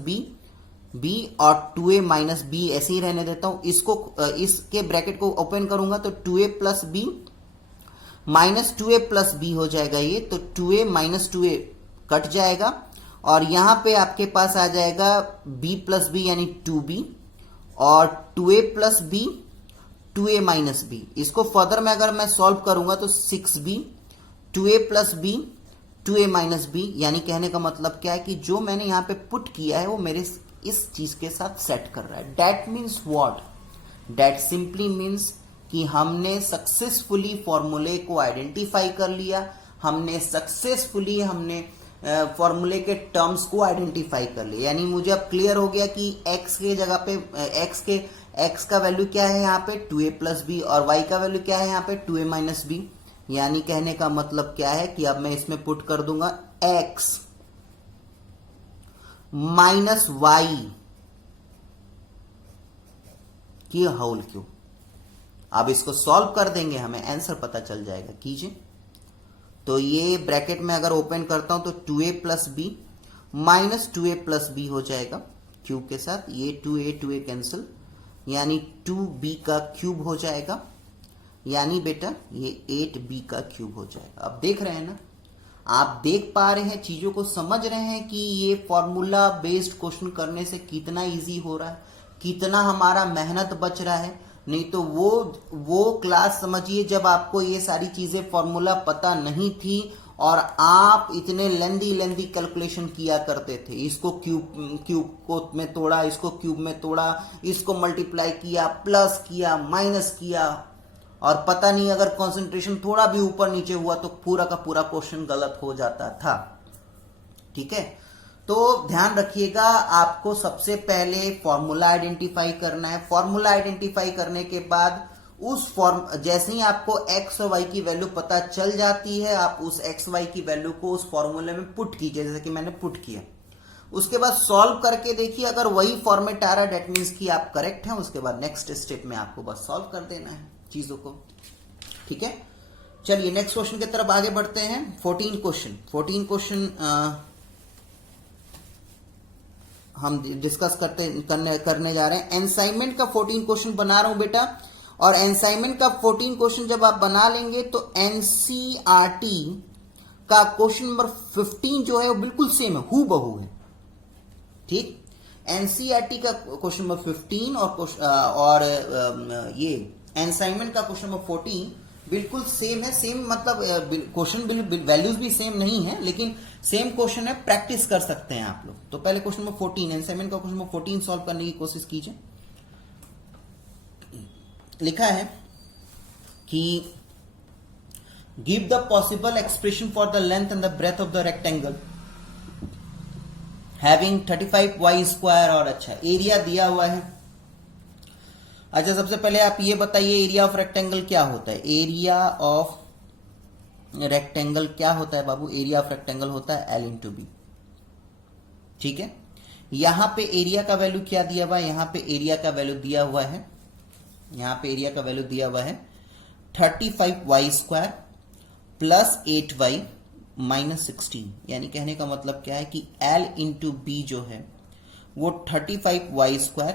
बी और 2a माइनस बी ऐसे ही रहने देता हूं। इसको इसके ब्रैकेट को ओपन करूंगा तो 2a plus b minus 2a plus b हो जाएगा ये, तो 2a माइनस 2a कट जाएगा और यहां पे आपके पास आ जाएगा b प्लस बी यानी 2b और 2a plus b 2a minus b. इसको फर्दर में अगर मैं सॉल्व करूंगा तो 6b 2a plus b 2a minus B, यानी कहने का मतलब क्या है कि जो मैंने यहां पे पुट किया है वो मेरे इस चीज के साथ सेट कर रहा है। That means what, that simply means कि हमने सक्सेसफुली फॉर्मूले को आइडेंटिफाई कर लिया, हमने सक्सेसफुली फॉर्मूले के टर्म्स को आइडेंटिफाई कर लिया। यानी मुझे अब क्लियर हो गया कि x के जगह पे x का वैल्यू क्या है यहाँ पे 2a प्लस बी और y का वैल्यू क्या है यहाँ पे 2a माइनस बी। यानी कहने का मतलब क्या है कि अब मैं इसमें पुट कर दूंगा x माइनस वाई की होल क्यूब। अब इसको सॉल्व कर देंगे, हमें आंसर पता चल जाएगा। कीजिए, तो ये ब्रैकेट में अगर ओपन करता हूं तो 2a plus b minus 2a plus b हो जाएगा क्यूब के साथ, ये 2a कैंसिल, यानी 2b का क्यूब हो जाएगा, यानी बेटा ये 8b का क्यूब हो जाएगा। अब देख रहे हैं ना, आप देख पा रहे हैं, चीजों को समझ रहे हैं कि ये फॉर्मूला बेस्ड क्वेश्चन करने से कितना इजी हो रहा है, कितना हमारा मेहनत बच रहा है। नहीं तो वो क्लास समझिए जब आपको ये सारी चीजें फॉर्मूला पता नहीं थी और आप इतने लेंदी कैलकुलेशन किया करते थे। इसको क्यूब को में तोड़ा, इसको क्यूब में तोड़ा, इसको मल्टीप्लाई किया, प्लस किया, माइनस किया, और पता नहीं अगर कंसंट्रेशन थोड़ा भी ऊपर नीचे हुआ तो पूरा का पूरा क्वेश्चन गलत हो जाता था। ठीक है, तो ध्यान रखिएगा, आपको सबसे पहले फॉर्मूला आइडेंटिफाई करना है। फॉर्मूला आइडेंटिफाई करने के बाद जैसे ही आपको x और y की वैल्यू पता चल जाती है, आप उस x y की वैल्यू को उस फॉर्मूले में पुट कीजिए, जैसे कि मैंने पुट किया। उसके बाद सॉल्व करके देखिए, अगर वही फॉर्मेट आ रहा है डेट मीन्स कि आप करेक्ट हैं। उसके बाद नेक्स्ट स्टेप में आपको बस सॉल्व कर देना है चीजों को। ठीक है, चलिए नेक्स्ट क्वेश्चन की तरफ आगे बढ़ते हैं। 14 क्वेश्चन हम डिस्कस करने जा रहे हैं। असाइनमेंट का 14 क्वेश्चन बना रहा हूं बेटा, और असाइनमेंट का 14 क्वेश्चन जब आप बना लेंगे तो एनसीईआरटी का क्वेश्चन नंबर 15 जो है वो बिल्कुल सेम है, हूबहू है। ठीक, एनसीईआरटी का क्वेश्चन नंबर 15 और ये असाइनमेंट का क्वेश्चन नंबर 14 बिल्कुल सेम है। सेम मतलब क्वेश्चन वैल्यूज भी सेम नहीं है, लेकिन सेम क्वेश्चन है, प्रैक्टिस कर सकते हैं आप लोग। तो पहले क्वेश्चन नंबर 14 असाइनमेंट का क्वेश्चन नंबर 14 सॉल्व करने की कोशिश कीजिए। लिखा है कि give the possible expression for the length and the breadth of the rectangle having 35y square. और अच्छा, एरिया दिया हुआ है। अच्छा, सबसे पहले आप ये बताइए एरिया ऑफ रेक्टेंगल क्या होता है। एरिया ऑफ रेक्टेंगल क्या होता है बाबू? एरिया ऑफ रेक्टेंगल होता है L इंटू बी। ठीक है, यहां पे एरिया का वैल्यू क्या दिया हुआ है? यहां पे एरिया का वैल्यू दिया हुआ है, यहां पे एरिया का वैल्यू दिया हुआ है 35y square plus 8y minus 16। यानी कहने का मतलब क्या है कि L इंटू बी जो है वो 35y square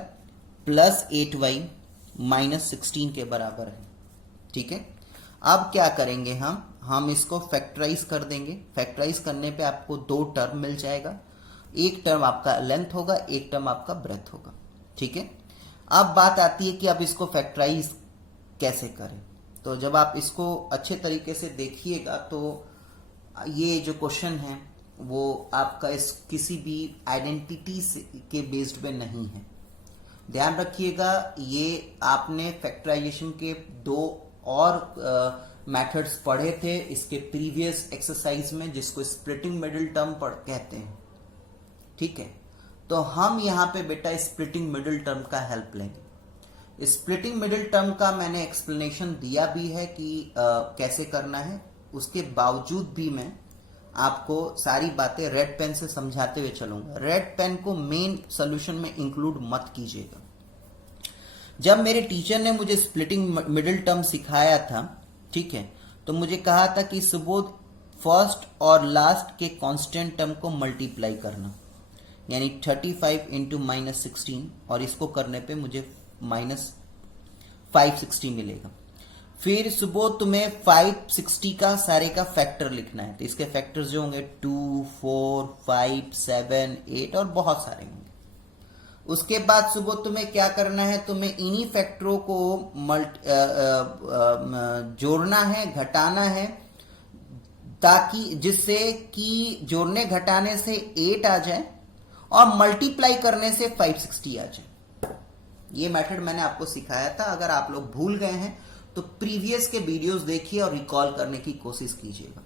plus 8y minus 16 के बराबर है। ठीक है, अब क्या करेंगे हम इसको फैक्टराइज कर देंगे। फैक्टराइज करने पे आपको दो टर्म मिल जाएगा, एक टर्म आपका लेंथ होगा, एक टर्म आपका ब्रेथ होगा। ठीक है, अब बात आती है कि अब इसको फैक्टराइज कैसे करें। तो जब आप इसको अच्छे तरीके से देखिएगा तो ये जो क्वेश्चन है वो आपका इस किसी भी आइडेंटिटी के बेस्ड पे नहीं है। ध्यान रखिएगा, ये आपने फैक्टराइजेशन के दो और मेथड्स पढ़े थे इसके प्रीवियस एक्सरसाइज में, जिसको स्प्लिटिंग मिडिल टर्म कहते हैं। ठीक है, तो हम यहां पे बेटा स्प्लिटिंग मिडिल टर्म का हेल्प लेंगे। स्प्लिटिंग मिडिल टर्म का मैंने एक्सप्लेनेशन दिया भी है कि कैसे करना है। उसके बावजूद भी मैं आपको सारी बातें रेड पेन से समझाते हुए चलूंगा। रेड पेन को मेन सॉल्यूशन में इंक्लूड मत कीजिएगा। जब मेरे टीचर ने मुझे स्प्लिटिंग मिडिल टर्म सिखाया था, ठीक है, तो मुझे कहा था कि सुबोध फर्स्ट और लास्ट के कांस्टेंट टर्म को मल्टीप्लाई करना, यानी 35 इंटू माइनस 16, और इसको करने पे मुझे माइनस 560 मिलेगा। फिर सुबोध तुम्हें 560 का सारे का फैक्टर लिखना है, तो इसके फैक्टर्स जो होंगे 2, 4, 5, 7, 8 और बहुत सारे होंगे। उसके बाद सुबोध तुम्हें क्या करना है, तुम्हें इन्हीं फैक्टरों को जोड़ना है, घटाना है, ताकि जिससे कि जोड़ने घटाने से 8 आ जाए और मल्टीप्लाई करने से 560 आ जाए। ये मेथड मैंने आपको सिखाया था। अगर आप लोग भूल गए हैं तो प्रीवियस के वीडियोस देखिए और रिकॉल करने की कोशिश कीजिएगा।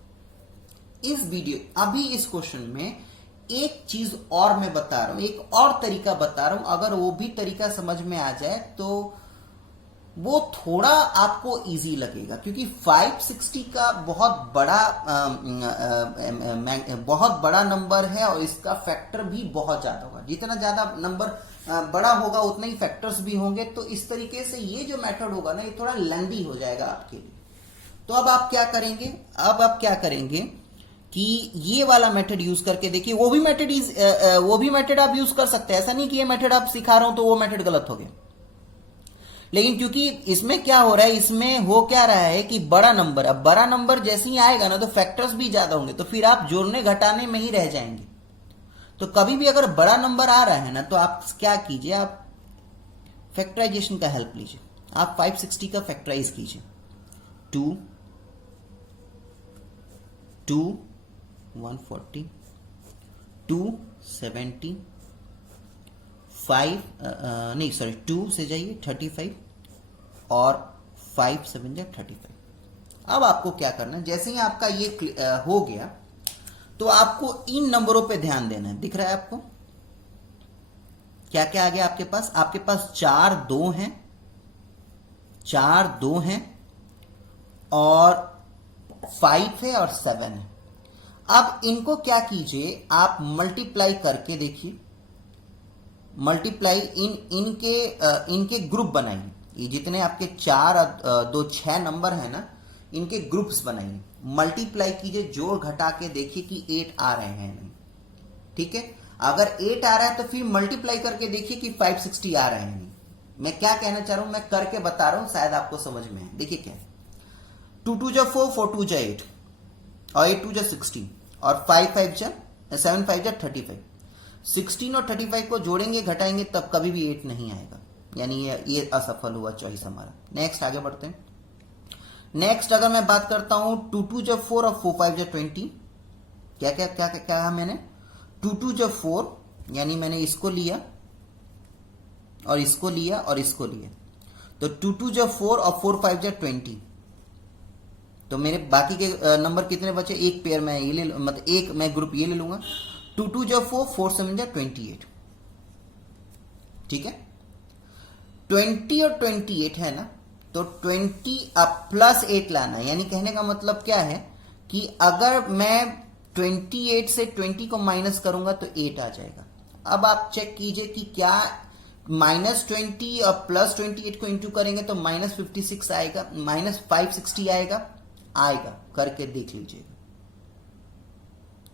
इस वीडियो अभी इस क्वेश्चन में एक चीज और मैं बता रहा हूं, एक और तरीका बता रहा हूं। अगर वो भी तरीका समझ में आ जाए तो वो थोड़ा आपको इजी लगेगा, क्योंकि 560 का बहुत बड़ा नंबर है और इसका फैक्टर भी बहुत ज्यादा होगा। जितना ज्यादा नंबर बड़ा होगा उतना ही फैक्टर्स भी होंगे। तो इस तरीके से ये जो मेथड होगा ना, ये थोड़ा लेंदी हो जाएगा आपके लिए। तो अब आप क्या करेंगे, कि ये वाला मेथड यूज करके देखिए। वो भी मेथड आप यूज कर सकते हैं। ऐसा नहीं कि ये मेथड आप सिखा रहा हूं तो वो मेथड गलत हो गया। लेकिन क्योंकि इसमें क्या हो रहा है, इसमें हो क्या रहा है कि बड़ा नंबर, अब बड़ा नंबर जैसे ही आएगा ना तो फैक्टर्स भी ज्यादा होंगे, तो फिर आप जोड़ने घटाने में ही रह जाएंगे। तो कभी भी अगर बड़ा नंबर आ रहा है ना तो आप क्या कीजिए, आप फैक्टराइजेशन का हेल्प लीजिए। आप 560 का फैक्टराइज कीजिए। 2, 140, 270, 2 से जाइए 35 और 5 7 जा 35। अब आपको क्या करना है, जैसे ही आपका ये हो गया तो आपको इन नंबरों पे ध्यान देना है। दिख रहा है आपको क्या क्या आ गया आपके पास? आपके पास 4 2 हैं और 5 है और 7 है। अब इनको क्या कीजिए, आप मल्टीप्लाई करके देखिए। मल्टीप्लाई इनके ग्रुप बनाइए। ये जितने आपके 4 2 6 नंबर है ना, इनके ग्रुप्स बनाइए। मल्टीप्लाई कीजिए, जोड़ घटा के देखिए कि 8 आ रहे हैं नहीं। ठीक है, अगर 8 आ रहा है तो फिर मल्टीप्लाई करके देखिए कि 560 आ रहे हैं नहीं। मैं क्या कहना चाह रहा हूं, मैं करके बता रहा हूं, शायद आपको समझ में है। देखिए क्या, 2 2 जा 4, 4 2 जा 8 और 8 2 जा 16 और 5 5 जा 7 5 जा 35। 16 और 35 को जोड़ेंगे घटाएंगे तब कभी भी 8 नहीं आएगा, यानी ये असफल हुआ चॉइस हमारा। नेक्स्ट आगे बढ़ते हैं। नेक्स्ट अगर मैं बात करता हूं 2 2 जब 4 और 4 5 जब 20, क्या क्या क्या क्या कहा मैंने, 2 2 जब 4 यानी मैंने इसको लिया और इसको लिया और इसको लिया, तो 2 2 जब 4 और 4 5 जब 20, तो मेरे बाकी के नंबर कितने बचे, एक पेयर मैं ये ले, मतलब एक मैं ग्रुप ये ले लूंगा। 2 2 जब 4 4 7 जब 28, ठीक है। 20 और 28 है ना, तो 20 अब प्लस 8 लाना, यानी कहने का मतलब क्या है कि अगर मैं 28 से 20 को माइनस करूंगा तो 8 आ जाएगा। अब आप चेक कीजिए कि क्या -20 और +28 को इंटू करेंगे तो -56 आएगा, -560 आएगा, करके देख लीजिएगा।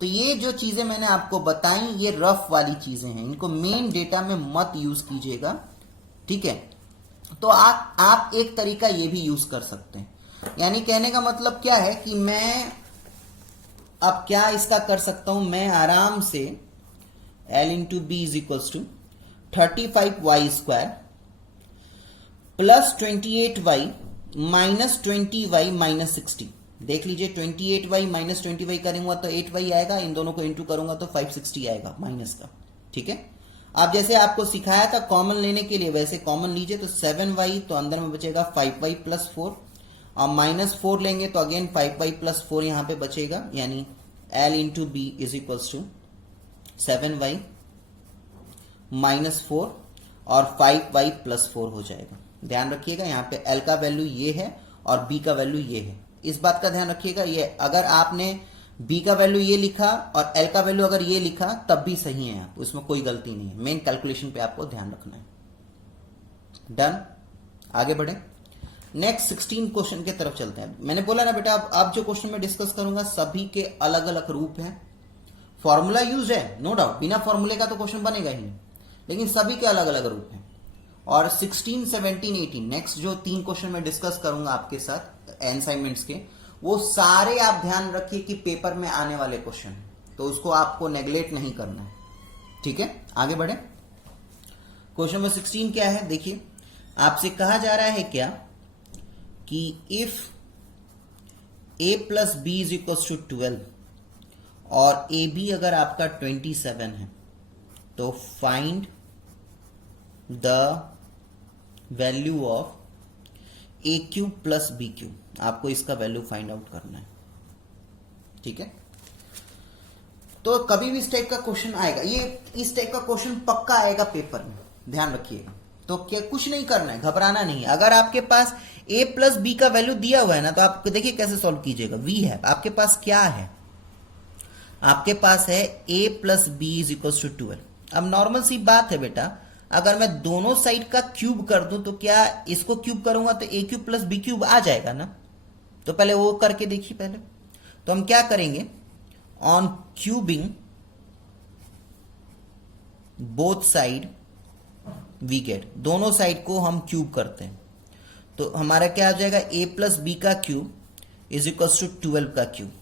तो ये जो चीजें मैंने आपको बताई ये रफ वाली चीजें हैं, इनको मेन डेटा में मत यूज कीजिएगा, ठीक है। तो आप एक तरीका ये भी यूज कर सकते हैं, यानी कहने का मतलब क्या है कि मैं अब क्या इसका कर सकता हूं, मैं आराम से L into b is equals to 35y² plus 28y minus 20y minus 60। देख लीजिए 28y माइनस 20y करूंगा तो 8y आएगा, इन दोनों को इंटू करूंगा तो 560 आएगा माइनस का, ठीक है। अब जैसे आपको सिखाया था कॉमन लेने के लिए, वैसे कॉमन लीजिए तो 7y, तो अंदर में बचेगा 5y प्लस 4, और -4 लेंगे तो अगेन 5y प्लस 4 यहां पे बचेगा, यानी L into b is equals to 7y -4 और 5y प्लस 4 हो जाएगा। ध्यान रखिएगा यहाँ पे L का वैल्यू ये है और B का वैल्यू ये है, इस बात का ध्यान रखिएगा। ये अगर आपने B का वैल्यू ये लिखा और L का वैल्यू अगर ये लिखा तब भी सही है, आप उसमें कोई गलती नहीं है, मेन कैलकुलेशन पे आपको ध्यान रखना है। डन, आगे बढ़े। नेक्स्ट 16 क्वेश्चन के तरफ चलते हैं। मैंने बोला ना बेटा अब जो क्वेश्चन में डिस्कस करूंगा सभी के अलग अलग रूप हैं, फॉर्मूला यूज है नो डाउट, बिना फॉर्मूले का तो क्वेश्चन बनेगा ही नहीं, लेकिन सभी के अलग अलग रूप हैं। और 16 17 18 नेक्स्ट जो 3 क्वेश्चन में डिस्कस करूंगा आपके साथ असाइनमेंट्स के, वो सारे आप ध्यान रखिए कि पेपर में आने वाले क्वेश्चन, तो उसको आपको नेग्लेक्ट नहीं करना है, ठीक है। आगे बढ़े। क्वेश्चन नंबर 16 क्या है, देखिए आपसे कहा जा रहा है क्या कि if a plus b is equal to 12 और ए बी अगर आपका 27 है तो find the value of a cube plus b cube, आपको इसका वैल्यू फाइंड आउट करना है, ठीक है। तो कभी भी इस टाइप का क्वेश्चन आएगा, ये इस टाइप का क्वेश्चन पक्का आएगा पेपर में, ध्यान रखिएगा। तो क्या कुछ नहीं करना है, घबराना नहीं है। अगर आपके पास a प्लस बी का वैल्यू दिया हुआ है ना, तो आप देखिए कैसे सॉल्व कीजिएगा। v है आपके पास, क्या है आपके पास है a plus b is equal to 12। अब नॉर्मल सी बात है बेटा, अगर मैं दोनों साइड का क्यूब कर दूं तो क्या इसको क्यूब करूंगा तो a cube plus b cube आ जाएगा ना, तो पहले वो करके देखिए। पहले तो हम क्या करेंगे, on cubing both side we get, दोनों साइड को हम क्यूब करते हैं तो हमारा क्या आ जाएगा, a प्लस बी का क्यूब इज इक्वल टू 12 का क्यूब,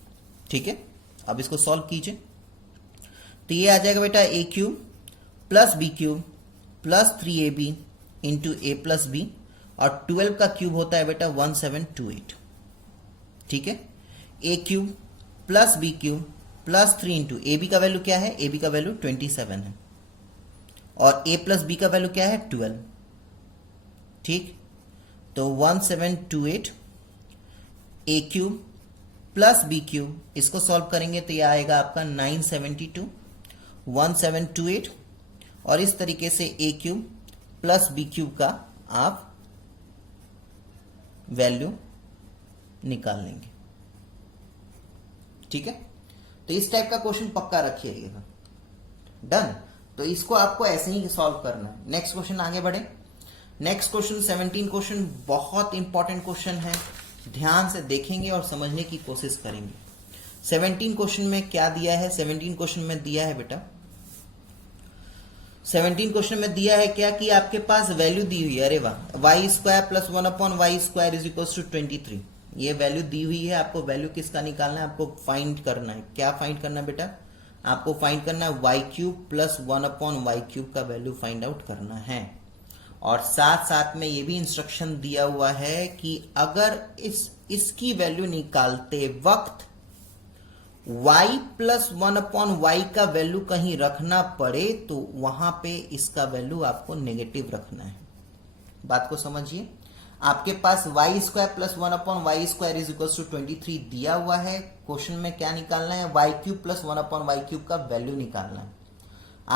ठीक है। अब इसको सॉल्व कीजिए तो ये आ जाएगा बेटा a cube plus b cube plus 3ab into a plus b, और 12 का क्यूब होता है बेटा 1728, ठीक है। a cube plus b cube plus 3 into a b का वैल्यू क्या है, ए बी का वैल्यू 27 है और a प्लस बी का वैल्यू क्या है 12, ठीक। तो 1728 a cube plus b cube, इसको सॉल्व करेंगे तो यह आएगा आपका 972 1728, और इस तरीके से a cube plus b cube का आप वैल्यू निकाल लेंगे, ठीक है। तो इस टाइप का क्वेश्चन पक्का रखिएगा। डन, तो इसको आपको ऐसे ही सॉल्व करना है। नेक्स्ट क्वेश्चन आगे बढ़े। नेक्स्ट क्वेश्चन 17 क्वेश्चन बहुत इंपॉर्टेंट क्वेश्चन है, ध्यान से देखेंगे और समझने की कोशिश करेंगे। 17 क्वेश्चन में क्या दिया है, 17 क्वेश्चन में दिया है बेटा, 17 क्वेश्चन में दिया है क्या कि आपके पास वैल्यू दी हुई है, अरे वाह, y square plus 1/y square is equal to 23, ये वैल्यू दी हुई है। आपको वैल्यू किसका निकालना है, आपको फाइंड करना है। क्या फाइंड करना है बेटा, आपको फाइंड करना है y cube plus 1/y cube का वैल्यू फाइंड आउट करना है। और साथ साथ में ये भी इंस्ट्रक्शन दिया हुआ है कि अगर इसकी वैल्यू निकालते वक्त y प्लस 1/y का वैल्यू कहीं रखना पड़े तो वहां पे इसका वैल्यू आपको नेगेटिव रखना है। बात को समझिए, आपके पास y square plus 1/y square is equal to 23 दिया हुआ है। क्वेश्चन में क्या निकालना है, y cube plus 1/y cube का वैल्यू निकालना है।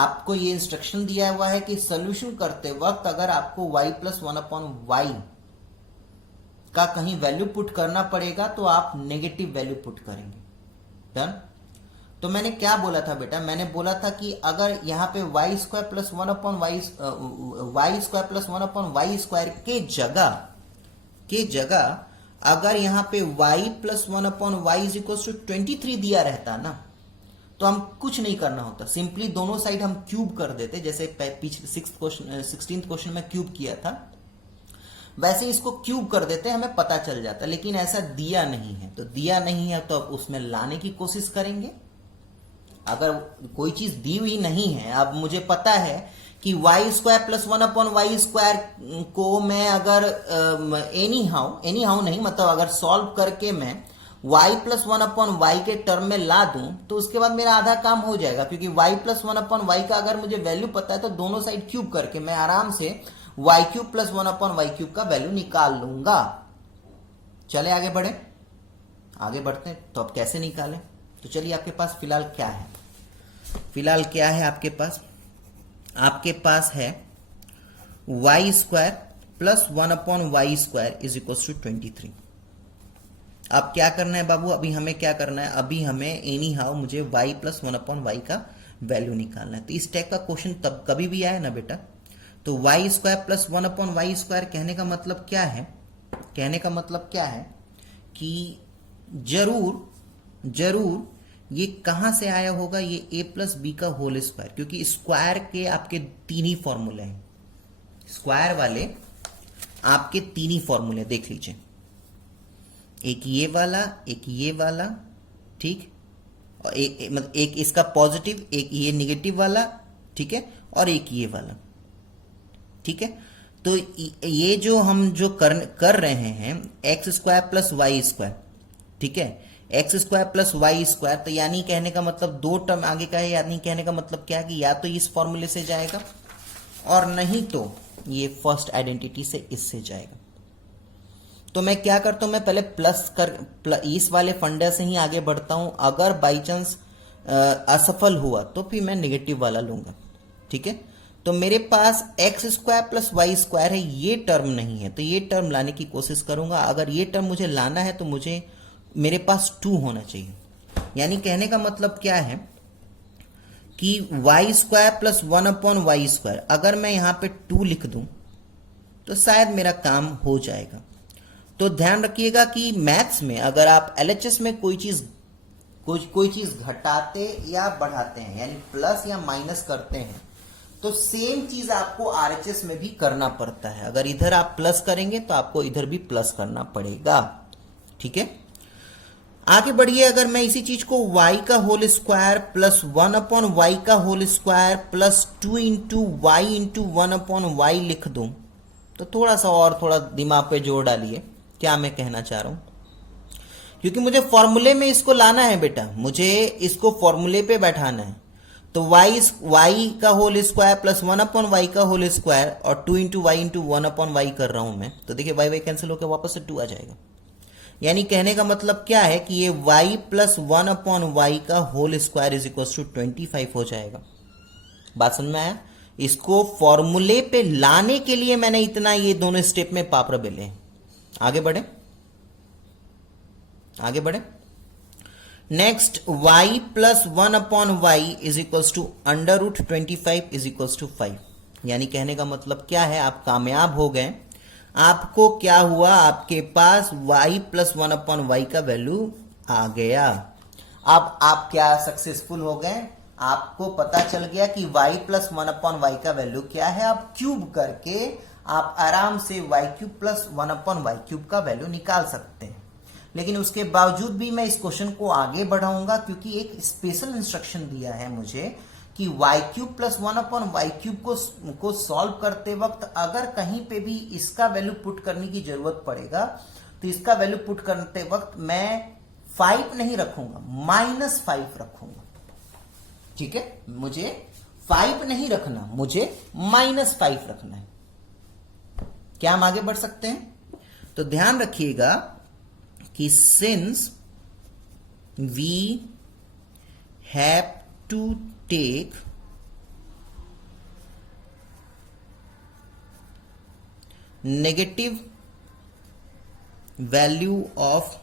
आपको ये इंस्ट्रक्शन दिया हुआ है कि सोल्यूशन करते वक्त अगर आपको y प्लस 1/y का कहीं वैल्यू पुट करना पड़ेगा तो आप नेगेटिव वैल्यू पुट करेंगे। डन। तो मैंने क्या बोला था बेटा, मैंने बोला था कि अगर यहाँ पे y square plus 1/y square के जगह अगर यहाँ पे y plus 1/y is equal to 23 दिया रहता ना तो हम कुछ नहीं करना होता, सिंपली दोनों साइड हम क्यूब कर देते, जैसे पिछले 16th क्वेश्चन में क्यूब किया था वैसे इसको क्यूब कर देते, हमें पता चल जाता। लेकिन ऐसा दिया नहीं है, तो दिया नहीं है तो अब उसमें लाने की कोशिश करेंगे। अगर कोई चीज दी हुई नहीं है, अब मुझे पता है कि y square plus 1/y square को मैं अगर एनी हाउ नहीं, मतलब अगर सॉल्व करके मैं y प्लस 1/y के टर्म में ला दूं तो उसके बाद मेरा आधा काम हो जाएगा, क्योंकि y प्लस 1/y का अगर मुझे वैल्यू पता है तो दोनों साइड क्यूब करके मैं आराम से y cube plus 1/y cube का वैल्यू निकाल लूंगा। चले आगे बढ़ते हैं। तो अब कैसे निकालें, तो चलिए आपके पास फिलहाल क्या है, आपके पास है y square plus 1/y square is equal to 23। अब क्या करना है बाबू, अभी हमें क्या करना है, अभी हमें एनी हाउ मुझे y प्लस 1/y का वैल्यू निकालना है। तो इस टाइप का क्वेश्चन तब कभी भी आए ना बेटा, तो y square plus 1/y square कहने का मतलब क्या है कि जरूर ये कहां से आया होगा, ये a प्लस बी का होल स्क्वायर, क्योंकि स्क्वायर के आपके तीन ही फॉर्मूले हैं, स्क्वायर वाले आपके तीन ही फॉर्मूले देख लीजिए, एक ये वाला ठीक, और मतलब एक इसका पॉजिटिव, एक ये निगेटिव वाला, ठीक है, और एक ये वाला, ठीक है। तो ये जो हम कर रहे हैं x square plus y square, ठीक है, x square plus y square, तो यानी कहने का मतलब दो टर्म आगे का है, यानी कहने का मतलब क्या है कि या तो इस फॉर्मूले से जाएगा और नहीं तो ये फर्स्ट आइडेंटिटी से इससे जाएगा। तो मैं क्या करता हूं, मैं पहले इस वाले फंडा से ही आगे बढ़ता हूं, अगर बाई चांस असफल हुआ तो फिर मैं नेगेटिव वाला लूंगा, ठीक है। तो मेरे पास x square plus y square है, ये टर्म नहीं है, तो ये टर्म लाने की कोशिश करूंगा। अगर ये टर्म मुझे लाना है तो मेरे पास 2 होना चाहिए, यानी कहने का मतलब क्या है कि Y square plus 1/y square, अगर मैं यहां पे 2 लिख दूं तो शायद मेरा काम हो जाएगा। तो ध्यान रखिएगा कि मैथ्स में अगर आप एलएचएस में कोई चीज घटाते या बढ़ाते हैं, यानी प्लस या माइनस करते हैं, तो सेम चीज आपको आरएचएस में भी करना पड़ता है। अगर इधर आप प्लस करेंगे तो आपको इधर भी प्लस करना पड़ेगा, ठीक है। आगे बढ़िए, अगर मैं इसी चीज को y का होल स्क्वायर प्लस 1/y का whole square plus 2 into y into 1/y लिख दूं तो थोड़ा दिमाग पे जोर डालिए, क्या मैं कहना चाह रहा हूं, क्योंकि मुझे फॉर्मूले में इसको लाना है बेटा, मुझे इसको फॉर्मूले पे बैठाना है। तो y का होल स्क्वायर प्लस 1/y का होल स्क्वायर और 2 इंटू वाई इंटू 1/y कर रहा हूं मैं, तो देखिए y कैंसिल होकर वापस से 2 आ जाएगा। यानी कहने का मतलब क्या है कि ये y प्लस 1/y का whole square is equal to 25 हो जाएगा। बात समझ में आया? इसको फॉर्मूले पे लाने के लिए मैंने इतना ये दोनों स्टेप में पापड़ बेले। आगे बढ़े। Next y plus 1/y is equal to √25 is equal to 5। यानी कहने का मतलब क्या है, आप कामयाब हो गए। आपको क्या हुआ, आपके पास y प्लस 1/y का वैल्यू आ गया। अब आप क्या सक्सेसफुल हो गए, आपको पता चल गया कि y प्लस 1/y का वैल्यू क्या है। आप क्यूब करके आप आराम से y cube plus 1/y cube का वैल्यू निकाल सकते हैं। लेकिन उसके बावजूद भी मैं इस क्वेश्चन को आगे बढ़ाऊंगा, क्योंकि एक स्पेशल इंस्ट्रक्शन दिया है मुझे कि वाई क्यूब प्लस 1/वाई क्यूब को सॉल्व करते वक्त अगर कहीं पे भी इसका वैल्यू पुट करने की जरूरत पड़ेगा तो इसका वैल्यू पुट करते वक्त मैं 5 नहीं रखूंगा, -5 रखूंगा। ठीक है, मुझे 5 नहीं रखना, मुझे -5 रखना है। क्या हम आगे बढ़ सकते हैं? तो ध्यान रखिएगा कि since we have to take negative value of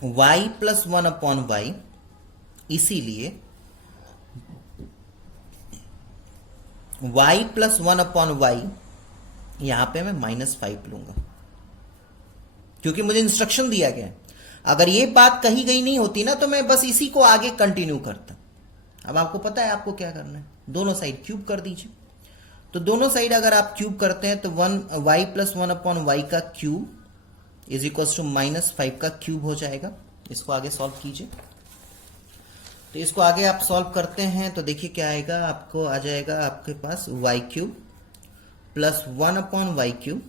y plus 1/y, इसीलिए y प्लस 1/y यहां पे मैं -5 लूंगा, क्योंकि मुझे इंस्ट्रक्शन दिया गया है। अगर ये बात कही गई नहीं होती ना तो मैं बस इसी को आगे कंटिन्यू करता। अब आपको पता है आपको क्या करना है, दोनों साइड क्यूब कर दीजिए। तो दोनों साइड अगर आप क्यूब करते हैं तो y प्लस 1/y का क्यूब इज इक्वल टू -5 का क्यूब हो जाएगा। इसको आगे सॉल्व कीजिए। तो इसको आगे आप सॉल्व करते हैं तो देखिए क्या आएगा, आपको आ जाएगा आपके पास y cube plus 1/y cube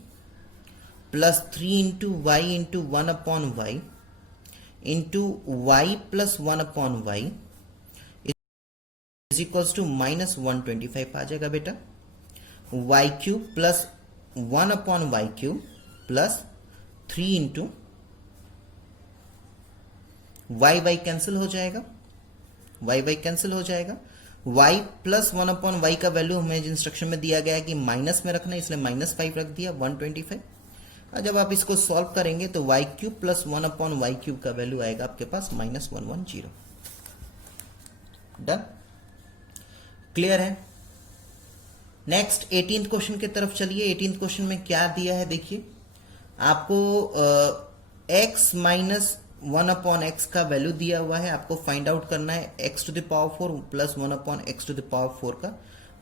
plus 3 into y into 1/y into y plus 1/y is equal to -125 आ जाएगा बेटा। y cube plus 1/y cube plus 3 into y cancel हो जाएगा, y कैंसिल हो जाएगा। y प्लस 1/y का value हमें instruction में दिया गया है कि माइनस में रखना है, इसलिए -5 रख दिया 125। और जब आप इसको सॉल्व करेंगे तो y cube plus 1/y cube का वैल्यू आएगा आपके पास -110। डन, क्लियर है। नेक्स्ट 18th क्वेश्चन की तरफ चलिए। 18th क्वेश्चन में क्या दिया है देखिए, आपको x माइनस 1/x का वैल्यू दिया हुआ है, आपको फाइंड आउट करना है x to the power 4 plus 1/x to the power 4 का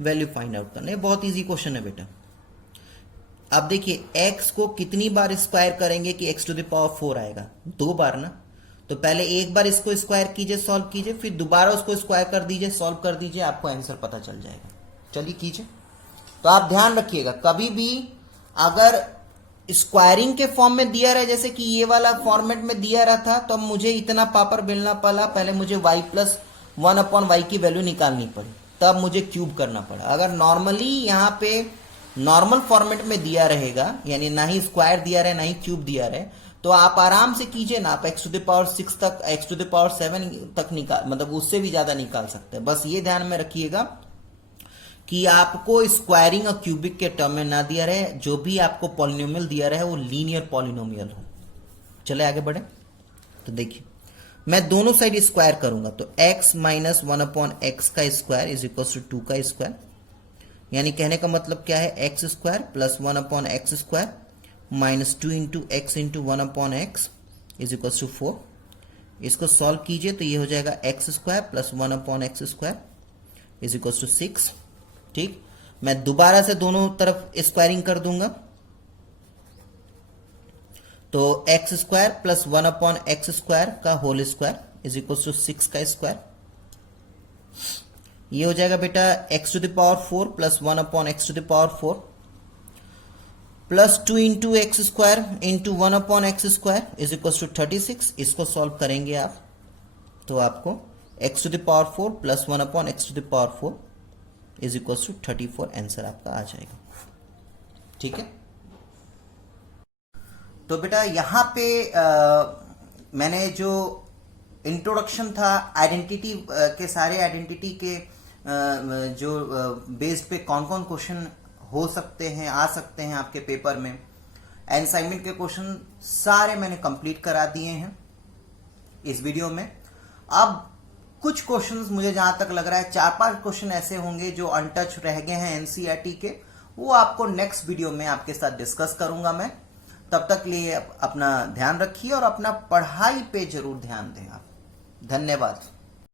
वैल्यू फाइंड आउट करना है। बहुत इजी क्वेश्चन है बेटा। अब देखिए x को कितनी बार स्क्वायर करेंगे कि x टू द पावर 4 आएगा, 2 बार ना। तो पहले एक बार इसको स्क्वायर कीजिए, सॉल्व कीजिए, फिर दोबारा उसको स्क्वायर कर दीजिए, सॉल्व कर दीजिए, आपको आंसर पता चल जाएगा। चलिए कीजिए। तो आप ध्यान रखिएगा, कभी भी अगर स्क्वायरिंग के फॉर्म में दिया रहा, जैसे कि ये वाला फॉर्मेट में दिया रहा था, तो अब मुझे इतना पापड़ बेलना पड़ा, पहले मुझे y प्लस 1/y की वैल्यू निकालनी पड़ी, तब मुझे क्यूब करना पड़ा। अगर नॉर्मली यहाँ पे नॉर्मल फॉर्मेट में दिया रहेगा, यानी ना ही स्क्वायर दिया रहे ना ही क्यूब दिया रहे, तो आप आराम से कीजिए ना, आप x टू द पावर 6 तक, x टू द पावर 7 तक निकाल, मतलब उससे भी ज्यादा निकाल सकते हैं। बस ये ध्यान में रखिएगा कि आपको स्क्वायरिंग और क्यूबिक के टर्म में ना दिया रहे, जो भी आपको पॉलिनोमियल दिया रहे वो लीनियर पॉलिनोमियल हो। चले आगे बढ़े। तो देखिए मैं दोनों साइड स्क्वायर करूंगा, तो x माइनस 1/x का स्क्वायर इज इक्वल टू 2 का स्क्वायर, यानी कहने का मतलब क्या है, x square plus 1/x square minus 2 into x into 1/x is equal to 4। इसको सॉल्व कीजिए तो ये हो जाएगा x square plus 1/x square is equal to 6। ठीक, मैं दोबारा से दोनों तरफ स्क्वायरिंग कर दूंगा, तो x square plus 1/x square का whole square is equal to 6 का स्क्वायर। ये हो जाएगा बेटा x to the power 4 plus 1/x to the power 4 plus 2 into x square into 1/x square is equal to 36। इसको सॉल्व करेंगे आप तो आपको x to the power 4 plus 1/x to the power 4 is equal to 34 answer आपका आ जाएगा। ठीक है, तो बेटा यहां पे मैंने जो इंट्रोडक्शन था आइडेंटिटी के, सारे आइडेंटिटी के जो बेस्ड पे कौन कौन क्वेश्चन हो सकते हैं, आ सकते हैं आपके पेपर में, असाइनमेंट के क्वेश्चन सारे मैंने कंप्लीट करा दिए हैं इस वीडियो में। अब कुछ क्वेश्चंस मुझे जहां तक लग रहा है 4-5 क्वेश्चन ऐसे होंगे जो अनटच रह गए हैं एनसीईआरटी के, वो आपको नेक्स्ट वीडियो में आपके साथ डिस्कस करूंगा मैं। तब तक लिए अपना ध्यान रखिए और अपना पढ़ाई पे जरूर ध्यान दें आप। धन्यवाद।